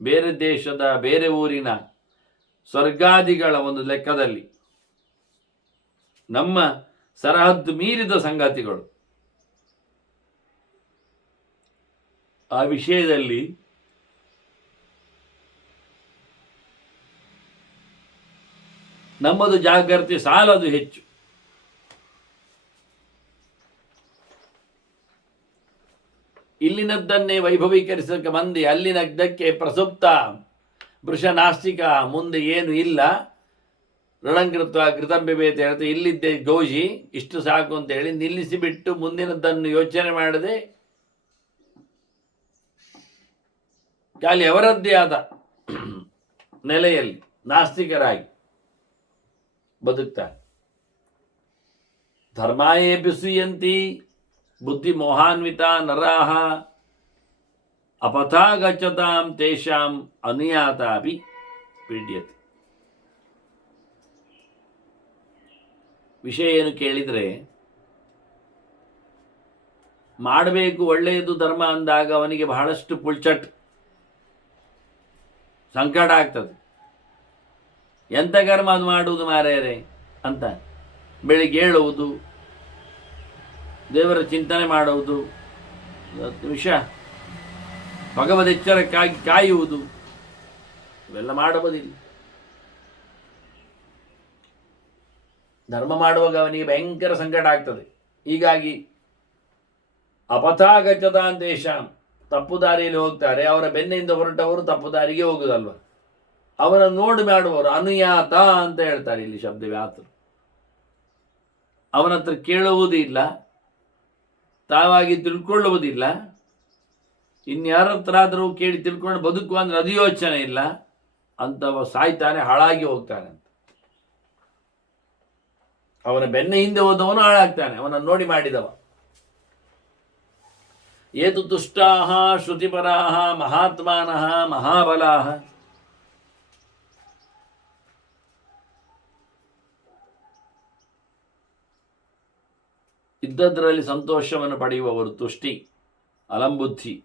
ಬೇರೆ ದೇಶದ, ಬೇರೆ ಊರಿನ ಸ್ವರ್ಗಾದಿಗಳ ಒಂದು ಲೆಕ್ಕದಲ್ಲಿ ನಮ್ಮ ಸರಹದ್ದು ಮೀರಿದ ಸಂಗತಿಗಳು, ಆ ವಿಷಯದಲ್ಲಿ ನಮ್ಮದು ಜಾಗೃತಿ ಸಾಲದು ಹೆಚ್ಚು. ಇಲ್ಲಿನದ್ದನ್ನೇ ವೈಭವೀಕರಿಸಕ್ಕೆ ಮಂದಿ ಅಲ್ಲಿನದ್ದಕ್ಕೆ ಪ್ರಸುಪ್ತ ವೃಷ ನಾಸ್ತಿಕ, ಮುಂದೆ ಏನು ಇಲ್ಲ, ಋಣಂಕೃತ್ವ ಕೃತಂಬಿಬೆ ಅಂತ ಹೇಳ್ತಾ ಇಲ್ಲಿದ್ದೆ ಗೌಜಿ ಇಷ್ಟು ಸಾಕು ಅಂತ ಹೇಳಿ ನಿಲ್ಲಿಸಿಬಿಟ್ಟು ಮುಂದಿನದನ್ನು ಯೋಚನೆ ಮಾಡದೆ ಖಾಲಿ ಅವರದ್ದೇ ಆದ ನೆಲೆಯಲ್ಲಿ ನಾಸ್ತಿಕರಾಗಿ ಬದುಕ್ತಾರೆ. ಧರ್ಮಾಯೇ ಬಿಸುಯಂತಿ ಬುದ್ಧಿ ಮೋಹಾನ್ವಿತ ನರಾಹ ಅಪಥಾ ಗಚ್ಚತಾಂ ತೇಷಾಂ ಅನಿಯಾತಾಪಿ ಪೀಡ್ಯತೆ. ವಿಷಯ ಏನು ಕೇಳಿದರೆ, ಮಾಡಬೇಕು ಒಳ್ಳೆಯದು ಧರ್ಮ ಅಂದಾಗ ಅವನಿಗೆ ಬಹಳಷ್ಟು ಪುಳ್ಚಟ್ ಸಂಕಟ ಆಗ್ತದೆ. ಎಂಥ ಕರ್ಮ ಅದು ಮಾಡುವುದು ಮಾರ್ಯಾರೆ ಅಂತ. ಬೆಳಿಗ್ಗೆ ಹೇಳುವುದು, ದೇವರ ಚಿಂತನೆ ಮಾಡುವುದು, ವಿಷಯ ಭಗವದ್ ಎಚ್ಚರಕ್ಕಾಗಿ ಕಾಯುವುದು, ಇವೆಲ್ಲ ಮಾಡುವುದಿಲ್ಲ. ಧರ್ಮ ಮಾಡುವಾಗ ಅವನಿಗೆ ಭಯಂಕರ ಸಂಕಟ ಆಗ್ತದೆ. ಹೀಗಾಗಿ ಅಪಥಾಗಚ್ಚದ ದೇಶ, ತಪ್ಪು ದಾರಿಯಲ್ಲಿ ಹೋಗ್ತಾರೆ. ಅವರ ಬೆನ್ನಿಂದ ಹೊರಟವರು ತಪ್ಪು ದಾರಿಗೆ ಹೋಗುದಲ್ವ, ಅವರನ್ನು ನೋಡಿ ಮಾಡುವವರು ಅನುಯಾತ ಅಂತ ಹೇಳ್ತಾರೆ ಇಲ್ಲಿ ಶಬ್ದವ್ಯಾತರು. ಅವನ ಹತ್ರ ಕೇಳುವುದಿಲ್ಲ, ತಾವಾಗಿ ತಿಳ್ಕೊಳ್ಳುವುದಿಲ್ಲ, ಇನ್ಯಾರ ಹತ್ರ ಆದರೂ ಕೇಳಿ ತಿಳ್ಕೊಂಡು ಬದುಕುವ ಅಂದ್ರೆ ಅದು ಯೋಚನೆ ಇಲ್ಲ, ಅಂತವ ಸಾಯ್ತಾನೆ, ಹಾಳಾಗಿ ಹೋಗ್ತಾನೆ ಅಂತ. ಅವನ ಬೆನ್ನ ಹಿಂದೆ ಹೋದವನು ಹಾಳಾಗ್ತಾನೆ, ಅವನನ್ನು ನೋಡಿ ಮಾಡಿದವ. ಏತು ತುಷ್ಟಾಹ ಶ್ರುತಿಪರಾಹ ಮಹಾತ್ಮಾನಃ ಮಹಾಬಲಾಹ ಇದ್ದದ್ರಲ್ಲಿ ಸಂತೋಷವನ್ನು ಪಡೆಯುವವರು ತುಷ್ಟಿ, ಅಲಂಬುದ್ಧಿ.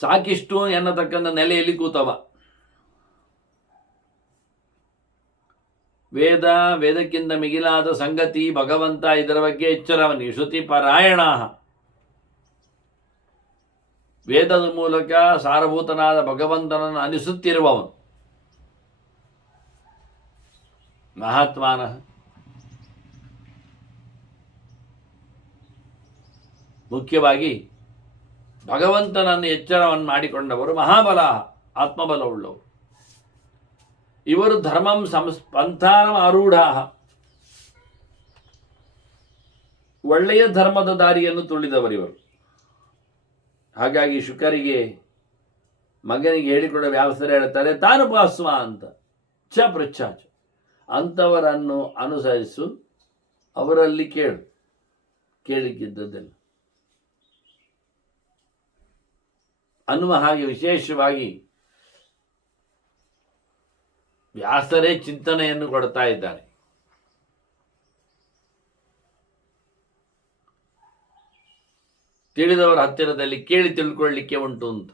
ಸಾಕಿಷ್ಟು ಎನ್ನತಕ್ಕಂಥ ನೆಲೆಯಲ್ಲಿ ಕೂತವ. ವೇದ, ವೇದಕ್ಕಿಂತ ಮಿಗಿಲಾದ ಸಂಗತಿ ಭಗವಂತ, ಇದರ ಬಗ್ಗೆ ಎಚ್ಚರವನಿಗೆ. ಶ್ರುತಿ ಪರಾಯಣ, ವೇದದ ಮೂಲಕ ಸಾರಭೂತನಾದ ಭಗವಂತನನ್ನು ಅನಿಸುತ್ತಿರುವವನು. ಮಹಾತ್ಮಾನ, ಮುಖ್ಯವಾಗಿ ಭಗವಂತನನ್ನು ಎಚ್ಚರವನ್ನು ಮಾಡಿಕೊಂಡವರು. ಮಹಾಬಲ, ಆತ್ಮಬಲವುಳ್ಳವರು. ಇವರು ಧರ್ಮಂ ಪಂಥಾನ ಆರೂಢ, ಒಳ್ಳೆಯ ಧರ್ಮದ ದಾರಿಯನ್ನು ತುಳಿದವರಿವರು. ಹಾಗಾಗಿ ಶುಕರಿಗೆ, ಮಗನಿಗೆ ಹೇಳಿಕೊಂಡ ವ್ಯಾಸರು ಹೇಳ್ತಾರೆ, ತಾನು ಪಾಸ್ವ ಅಂತ ಚ ಪೃಚ್ಛಾಚ, ಅಂಥವರನ್ನು ಅನುಸರಿಸು, ಅವರಲ್ಲಿ ಕೇಳು, ಕೇಳಿಕ್ಕಿದ್ದದ್ದೆಲ್ಲ ಅನ್ನುವ ಹಾಗೆ ವಿಶೇಷವಾಗಿ ವ್ಯಾಸರೇ ಚಿಂತನೆಯನ್ನು ಕೊಡ್ತಾ ಇದ್ದಾರೆ. ತಿಳಿದವರ ಹತ್ತಿರದಲ್ಲಿ ಕೇಳಿ ತಿಳ್ಕೊಳ್ಳಿಕ್ಕೆ ಉಂಟು ಅಂತ.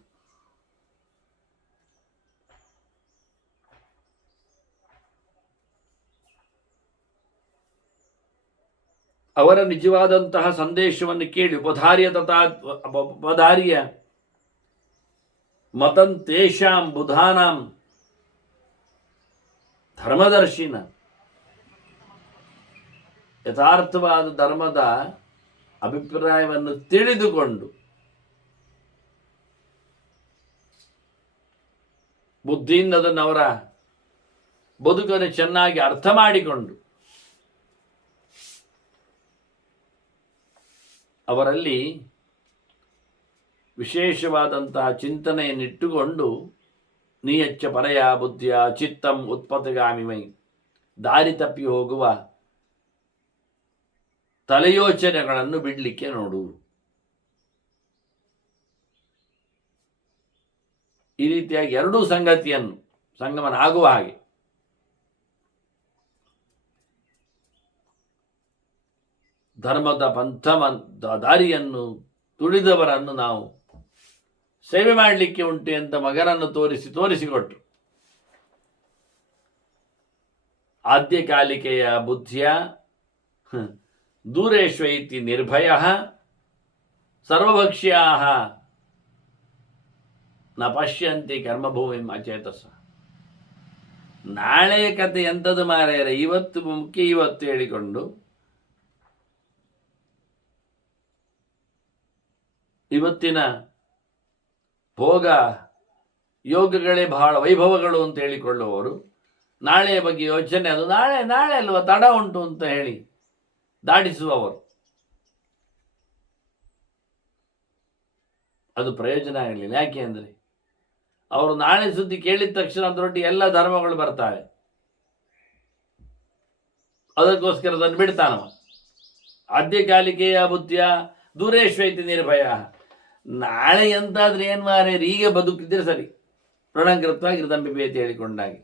ಅವರ ನಿಜವಾದಂತಹ ಸಂದೇಶವನ್ನು ಕೇಳಿ ಉಪಧಾರ್ಯ ಮತಂತೇಷಾಂ ಬುಧಾನಾಂ ಧರ್ಮದರ್ಶಿನ, ಯಥಾರ್ಥವಾದ ಧರ್ಮದ ಅಭಿಪ್ರಾಯವನ್ನು ತಿಳಿದುಕೊಂಡು ಬುದ್ಧಿಯಿಂದ ಅದನ್ನು ಅವರ ಬದುಕನ್ನು ಚೆನ್ನಾಗಿ ಅರ್ಥ ಮಾಡಿಕೊಂಡು ಅವರಲ್ಲಿ ವಿಶೇಷವಾದಂತಹ ಚಿಂತನೆಯನ್ನಿಟ್ಟುಕೊಂಡು ನೀಯಚ್ಚ ಪರಯ ಬುದ್ಧಿಯ ಚಿತ್ತಂ ಉತ್ಪತ್ತಿಗಾಮಿಮೈ, ದಾರಿ ತಪ್ಪಿ ಹೋಗುವ ತಲೆಯೋಚನೆಗಳನ್ನು ಬಿಡಲಿಕ್ಕೆ ನೋಡು. ಈ ರೀತಿಯಾಗಿ ಎರಡೂ ಸಂಗತಿಯನ್ನು ಸಂಗಮನ ಆಗುವ ಹಾಗೆ ಧರ್ಮದ ದಾರಿಯನ್ನು ತುಳಿದವರನ್ನು ನಾವು ಸೇವೆ ಮಾಡಲಿಕ್ಕೆ ಉಂಟು ಅಂತ ಮಗನನ್ನು ತೋರಿಸಿಕೊಟ್ರು. ಆದ್ಯಕಾಲಿಕೆಯ ಬುದ್ಧಿಯ ದೂರೇಶ್ವೈತಿ ನಿರ್ಭಯ ಸರ್ವಭಕ್ಷ್ಯಾ ನ ಪಶ್ಯಂತಿ ಕರ್ಮಭೂಮಿ ಅಚೇತಸ. ನಾಳೆ ಕತೆ ಎಂಥದ್ದು ಮಾರ್ಯಾರೆ, ಇವತ್ತು ಮುಖ್ಯ, ಇವತ್ತು ಹೇಳಿಕೊಂಡು ಇವತ್ತಿನ ಭೋಗ ಯೋಗಗಳೇ ಬಹಳ ವೈಭವಗಳು ಅಂತ ಹೇಳಿಕೊಳ್ಳುವವರು ನಾಳೆಯ ಬಗ್ಗೆ ಯೋಚನೆ, ಅದು ನಾಳೆ ನಾಳೆ ಅಲ್ವಾ, ತಡ ಉಂಟು ಅಂತ ಹೇಳಿ ದಾಟಿಸುವವರು. ಅದು ಪ್ರಯೋಜನ ಆಗಲಿಲ್ಲ. ಯಾಕೆ ಅಂದರೆ ಅವರು ನಾಳೆ ಸುದ್ದಿ ಕೇಳಿದ ತಕ್ಷಣ ಅದರೊಟ್ಟಿಗೆ ಎಲ್ಲ ಧರ್ಮಗಳು ಬರ್ತಾವೆ. ಅದಕ್ಕೋಸ್ಕರ ಅದನ್ನು ಬಿಡ್ತಾನವ. ಆದ್ಯಕಾಲಿಕೆಯ ಬುದ್ಧಿಯ ದೂರೇಶ್ವೈತಿ ನಿರ್ಭಯ. ನಾಳೆ ಎಂತಾದ್ರೆ ಏನು ಮಾರೇ, ಈಗ ಬದುಕಿದ್ರೆ ಸರಿ, ಪ್ರಣಕೃತವಾಗಿರ್ದಂಬೆ ಅಂತ ಹೇಳಿಕೊಂಡಾಗೆ.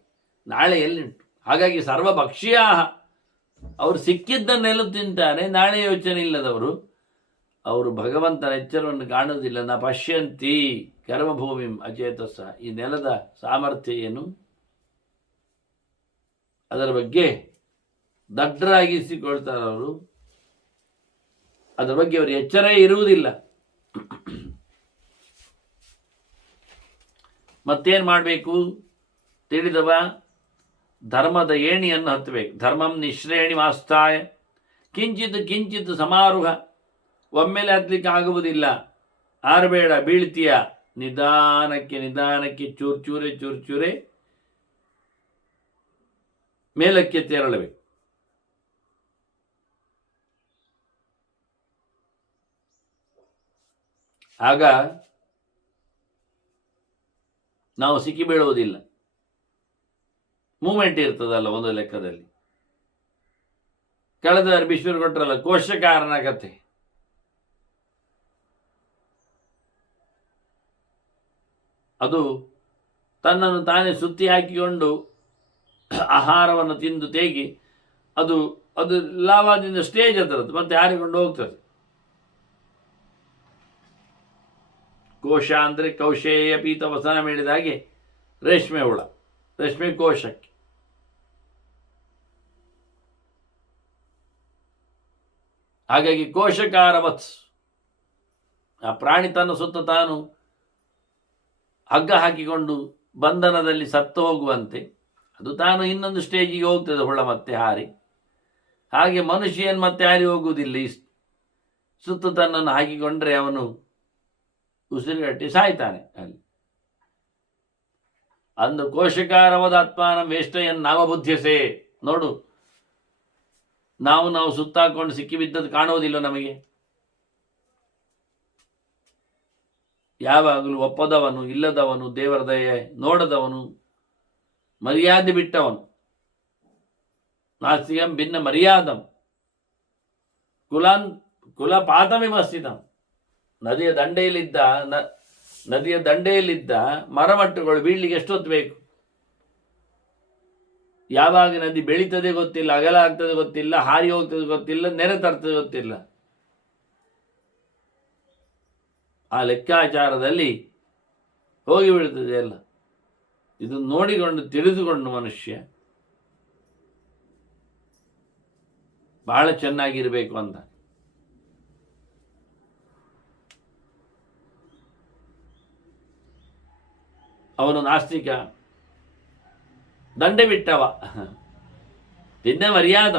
ನಾಳೆ ಎಲ್ಲಿಂಟು? ಹಾಗಾಗಿ ಸರ್ವಭಕ್ಷೀಯ, ಅವರು ಸಿಕ್ಕಿದ್ದನ್ನೆಲ್ಲ ತಿಂತಾರೆ. ನಾಳೆ ಯೋಚನೆ ಇಲ್ಲದವರು ಅವರು ಭಗವಂತನ ಎಚ್ಚರವನ್ನು ಕಾಣುವುದಿಲ್ಲ. ನ ಪಶ್ಯಂತಿ ಕರ್ಮಭೂಮಿ ಅಚೇತಸ. ಈ ನೆಲದ ಸಾಮರ್ಥ್ಯ ಏನು, ಅದರ ಬಗ್ಗೆ ದಡ್ಡರಾಗಿಸಿಕೊಳ್ತಾರೆ ಅವರು. ಅದರ ಬಗ್ಗೆ ಅವರು ಎಚ್ಚರ ಇರುವುದಿಲ್ಲ. ಮತ್ತೇನು ಮಾಡಬೇಕು ತಿಳಿದವ? ಧರ್ಮದ ಏಣಿಯನ್ನು ಹತ್ತಬೇಕು. ಧರ್ಮಂ ನಿಶ್ರೇಣಿ ಮಾಸ್ತಾಯ ಕಿಂಚಿತ್ ಕಿಂಚಿತ್ ಸಮಾರೋಹ. ಒಮ್ಮೆಲೆ ಹತ್ತಲಿಕ್ಕೆ ಆಗುವುದಿಲ್ಲ. ಆರಬೇಡ, ಬೀಳ್ತೀಯ. ನಿಧಾನಕ್ಕೆ ನಿಧಾನಕ್ಕೆ ಚೂರ್ಚೂರೆ ಚೂರ್ಚೂರೆ ಮೇಲಕ್ಕೆ ತೆರಳಬೇಕು. ಆಗ ನಾವು ಸಿಕ್ಕಿಬೀಳುವುದಿಲ್ಲ. ಮೂಮೆಂಟ್ ಇರ್ತದಲ್ಲ ಒಂದು ಲೆಕ್ಕದಲ್ಲಿ. ಕಳೆದ ಬಾರಿ ಬಿಶ್ವರು ಕೊಟ್ಟರಲ್ಲ ಕೋಶಕಾರನ ಕಥೆ. ಅದು ತನ್ನನ್ನು ತಾನೇ ಸುತ್ತಿ ಹಾಕಿಕೊಂಡು ಆಹಾರವನ್ನು ತಿಂದು ತೇಗಿ ಅದು ಅದು ಲಾವಾದಿಂದ ಸ್ಟೇಜ್ ಅದರದ್ದು ಮತ್ತೆ ಹಾರಿಕೊಂಡು ಹೋಗ್ತದೆ. ಕೋಶ ಅಂದರೆ ಕೌಶೇಯ ಪೀತ ವಸನ ಮಾಡಿದ ಹಾಗೆ ರೇಷ್ಮೆ ಹುಳ, ರೇಷ್ಮೆ ಕೋಶಕ್ಕೆ. ಹಾಗಾಗಿ ಕೋಶಕಾರವತ್, ಆ ಪ್ರಾಣಿ ತನ್ನ ಸುತ್ತ ತಾನು ಹಗ್ಗ ಹಾಕಿಕೊಂಡು ಬಂಧನದಲ್ಲಿ ಸತ್ತು ಹೋಗುವಂತೆ ಅದು ತಾನು ಇನ್ನೊಂದು ಸ್ಟೇಜಿಗೆ ಹೋಗ್ತದೆ ಹುಳ ಮತ್ತೆ ಹಾರಿ. ಹಾಗೆ ಮನುಷ್ಯನ್ ಮತ್ತೆ ಹಾರಿ ಹೋಗುವುದಿಲ್ಲ. ಈ ಸುತ್ತ ತನ್ನನ್ನು ಹಾಕಿಕೊಂಡ್ರೆ ಅವನು ಉಸಿರುಗಟ್ಟಿ ಸಾಯ್ತಾನೆ ಅಲ್ಲಿ. ಅಂದು ಕೋಶಕಾರವಾದ ಆತ್ಮಾನ ವೇಷ್ಟಯನ್ ನಾಮಬುದ್ಧಿಸೆ. ನೋಡು, ನಾವು ಸುತ್ತಾಕೊಂಡು ಸಿಕ್ಕಿಬಿದ್ದದ್ದು ಕಾಣುವುದಿಲ್ಲ ನಮಗೆ. ಯಾವಾಗಲೂ ಒಪ್ಪದವನು, ಇಲ್ಲದವನು, ದೇವರ ದಯೆ ನೋಡದವನು, ಮರ್ಯಾದೆ ಬಿಟ್ಟವನು. ನಾಸ್ತಿಕಂ ಭಿನ್ನ ಮರ್ಯಾದಂ ಕುಲಪಾತಮಿಮಸ್ಥಿತಂ. ನದಿಯ ದಂಡೆಯಲ್ಲಿದ್ದ ಮರಮಟ್ಟುಗಳು ಬೀಳಲಿಕ್ಕೆ ಎಷ್ಟೊತ್ತು ಬೇಕು? ಯಾವಾಗ ನದಿ ಬೆಳೀತದೆ ಗೊತ್ತಿಲ್ಲ, ಅಗಲ ಆಗ್ತದೆ ಗೊತ್ತಿಲ್ಲ, ಹಾರಿ ಹೋಗ್ತದೆ ಗೊತ್ತಿಲ್ಲ, ನೆರೆ ತರ್ತದೆ ಗೊತ್ತಿಲ್ಲ. ಆ ಲೆಕ್ಕಾಚಾರದಲ್ಲಿ ಹೋಗಿಬಿಡ್ತದೆ ಎಲ್ಲ. ಇದು ನೋಡಿಕೊಂಡು ತಿಳಿದುಕೊಂಡು ಮನುಷ್ಯ ಬಹಳ ಚೆನ್ನಾಗಿರಬೇಕು ಅಂತ. ಅವನು ನಾಸ್ತಿಕ, ದಂಡೆ ಬಿಟ್ಟವ, ಭಿನ್ನ ಮರ್ಯಾದ.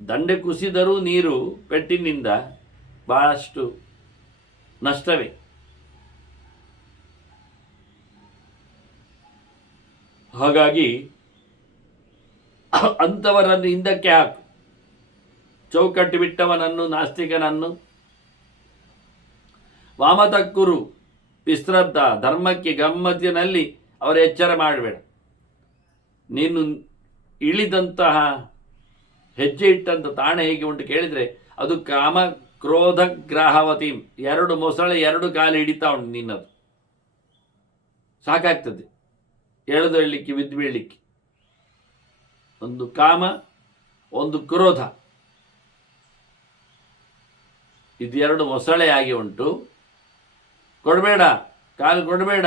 ದಂಡೆ ಕುಸಿದರೂ ನೀರು ಪೆಟ್ಟಿನಿಂದ ಬಹಳಷ್ಟು ನಷ್ಟವೇ. ಹಾಗಾಗಿ ಅಂಥವರನ್ನು ಹಿಂದಕ್ಕೆ ಹಾಕು. ಚೌಕಟ್ಟು ಬಿಟ್ಟವನನ್ನು, ನಾಸ್ತಿಕನನ್ನು ವಾಮತಕ್ಕುರು ವಿಶ್ರದ್ಧ. ಧರ್ಮಕ್ಕೆ ಗಮ್ಮತ್ತಿನಲ್ಲಿ ಅವರ ಎಚ್ಚರ ಮಾಡಬೇಡ. ನೀನು ಇಳಿದಂತಹ ಹೆಜ್ಜೆ ಇಟ್ಟಂತ ತಾಣ ಹೇಗೆ ಉಂಟು ಕೇಳಿದರೆ ಅದು ಕಾಮ ಕ್ರೋಧ ಗ್ರಾಹವತಿ. 2 ಮೊಸಳೆ 2 ಕಾಲು ಹಿಡಿತಾ ಉಂಟು ನಿನ್ನದು. ಸಾಕಾಗ್ತದೆ ಎಳೆದು ಎಳ್ಲಿಕ್ಕೆ, ಬಿದ್ದು ಬೀಳಲಿಕ್ಕೆ. ಒಂದು ಕಾಮ, ಒಂದು ಕ್ರೋಧ, ಇದು 2 ಮೊಸಳೆ ಆಗಿ ಉಂಟು. ಕೊಡಬೇಡ, ಕಾಲು ಕೊಡಬೇಡ,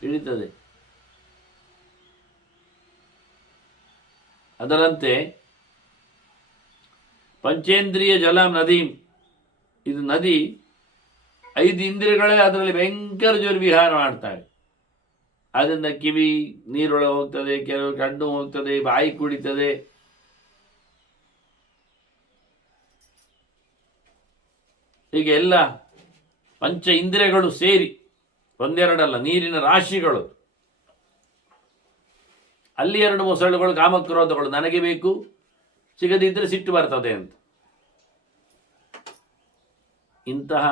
ಹಿಡಿತದೆ. ಅದರಂತೆ ಪಂಚೇಂದ್ರಿಯ ಜಲಂ ನದೀಂ. ಇದು ನದಿ, 5 ಇಂದ್ರಿಯಗಳೇ ಅದರಲ್ಲಿ ಭಯಂಕರ ಜೋರು ವಿಹಾರ ಮಾಡ್ತವೆ. ಅದರಿಂದ ಕಿವಿ ನೀರೊಳಗೆ ಹೋಗ್ತದೆ, ಕೆಲವು ಕಣ್ಣು ಹೋಗ್ತದೆ, ಬಾಯಿ ಕುಡಿತದೆ. ಹೀಗೆ ಎಲ್ಲ ಪಂಚ ಇಂದ್ರಿಯಗಳು ಸೇರಿ ಒಂದೆರಡಲ್ಲ, ನೀರಿನ ರಾಶಿಗಳು. ಅಲ್ಲಿ 2 ಮೊಸಳೆಗಳು ಕಾಮಕ್ರೋಧಗಳು, ನನಗೆ ಬೇಕು, ಸಿಗದಿದ್ದರೆ ಸಿಟ್ಟು ಬರ್ತದೆ ಅಂತ. ಇಂತಹ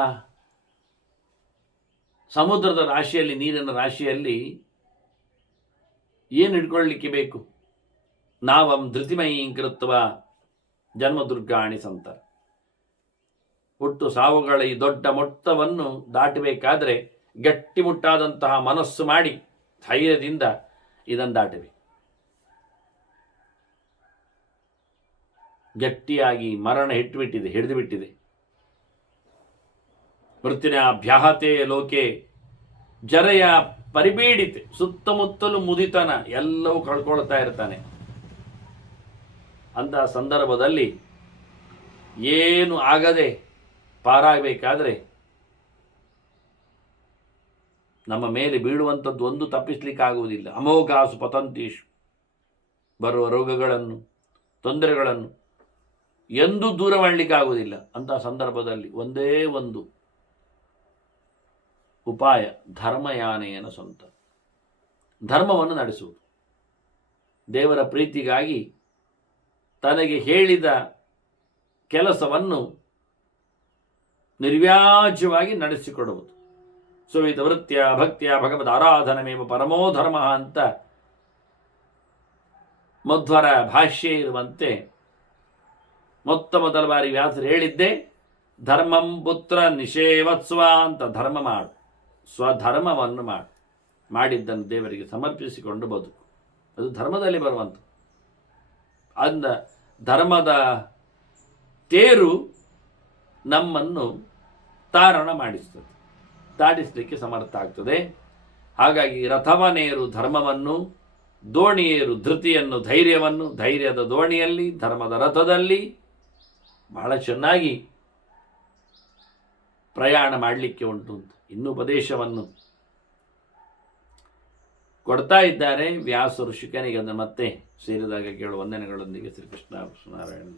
ಸಮುದ್ರದ ರಾಶಿಯಲ್ಲಿ, ನೀರಿನ ರಾಶಿಯಲ್ಲಿ ಏನು ಹಿಡ್ಕೊಳ್ಳಿಕ್ಕೆ ಬೇಕು? ನಾವಂ ಧೃತಿಮಯೀಂ ಕೃತ್ವ ಜನ್ಮದುರ್ಗಾಣಿ ಸಂತ. ಹುಟ್ಟು ಸಾವುಗಳ ಈ ದೊಡ್ಡ ಮೊತ್ತವನ್ನು ದಾಟಬೇಕಾದ್ರೆ ಗಟ್ಟಿಮುಟ್ಟಾದಂತಹ ಮನಸ್ಸು ಮಾಡಿ ಧೈರ್ಯದಿಂದ ಇದನ್ನು ದಾಟಬೇಕು. ಗಟ್ಟಿಯಾಗಿ ಮರಣ ಹಿಡಿದು ಬಿಟ್ಟಿದೆ. ಮೃತ್ಯುನ ಭ್ಯಾಹತೆ ಲೋಕೆ ಜರೆಯ ಪರಿಪೀಡಿತೆ. ಸುತ್ತಮುತ್ತಲು ಮುದಿತನ, ಎಲ್ಲವೂ ಕಳ್ಕೊಳ್ತಾ ಇರ್ತಾನೆ. ಅಂತಹ ಸಂದರ್ಭದಲ್ಲಿ ಏನು ಆಗದೆ ಪಾರಾಗಬೇಕಾದ್ರೆ ನಮ್ಮ ಮೇಲೆ ಬೀಳುವಂಥದ್ದು ಒಂದು ತಪ್ಪಿಸ್ಲಿಕ್ಕಾಗುವುದಿಲ್ಲ. ಅಮೋಘಾಸು ಪತಂತೀಶು. ಬರುವ ರೋಗಗಳನ್ನು, ತೊಂದರೆಗಳನ್ನು ಎಂದೂ ದೂರ ಮಾಡಲಿಕ್ಕಾಗುವುದಿಲ್ಲ. ಅಂತಹ ಸಂದರ್ಭದಲ್ಲಿ ಒಂದೇ ಒಂದು ಉಪಾಯ, ಧರ್ಮಯಾನೇನ ಸ್ವಂತ. ಧರ್ಮವನ್ನು ನಡೆಸುವುದು. ದೇವರ ಪ್ರೀತಿಗಾಗಿ ತನಗೆ ಹೇಳಿದ ಕೆಲಸವನ್ನು ನಿರ್ವ್ಯಾಜ್ಯವಾಗಿ ನಡೆಸಿಕೊಡುವುದು. ಸುವಿಧ ವೃತ್ಯ ಭಕ್ತಿಯ ಭಗವದ್ ಆರಾಧನಮೇವ ಪರಮೋ ಧರ್ಮ ಅಂತ ಮಧ್ವರ ಭಾಷ್ಯ ಇರುವಂತೆ ಮೊದಲ ಬಾರಿ ವ್ಯಾಸರು ಹೇಳಿದ್ದೇ ಧರ್ಮಂ ಪುತ್ರ ನಿಷೇವತ್ಸ್ವ ಅಂತ. ಧರ್ಮ ಮಾಡು, ಸ್ವಧರ್ಮವನ್ನು ಮಾಡಿದ್ದನ್ನು ದೇವರಿಗೆ ಸಮರ್ಪಿಸಿಕೊಂಡು ಬದುಕು. ಅದು ಧರ್ಮದಲ್ಲಿ ಬರುವಂಥ. ಅಂದ ಧರ್ಮದ ತೇರು ನಮ್ಮನ್ನು ತಾರಣ ಮಾಡಿಸ್ತದೆ, ದಾಟಿಸಲಿಕ್ಕೆ ಸಮರ್ಥ ಆಗ್ತದೆ. ಹಾಗಾಗಿ ರಥವನೇರು ಧರ್ಮವನ್ನು, ದೋಣಿಯೇರು ಧೃತಿಯನ್ನು, ಧೈರ್ಯವನ್ನು, ಧೈರ್ಯದ ದೋಣಿಯಲ್ಲಿ, ಧರ್ಮದ ರಥದಲ್ಲಿ ಬಹಳ ಚೆನ್ನಾಗಿ ಪ್ರಯಾಣ ಮಾಡಲಿಕ್ಕೆ ಉಂಟು ಅಂತ ಇನ್ನೂ ಉಪದೇಶವನ್ನು ಕೊಡ್ತಾ ಇದ್ದಾರೆ ವ್ಯಾಸರು ಶುಕನಿಗೆ. ಅದನ್ನು ಮತ್ತೆ ಸೇರಿದಾಗ ಕೇಳುವ ವಂದನೆಗಳೊಂದಿಗೆ ಶ್ರೀಕೃಷ್ಣ ನಾರಾಯಣ.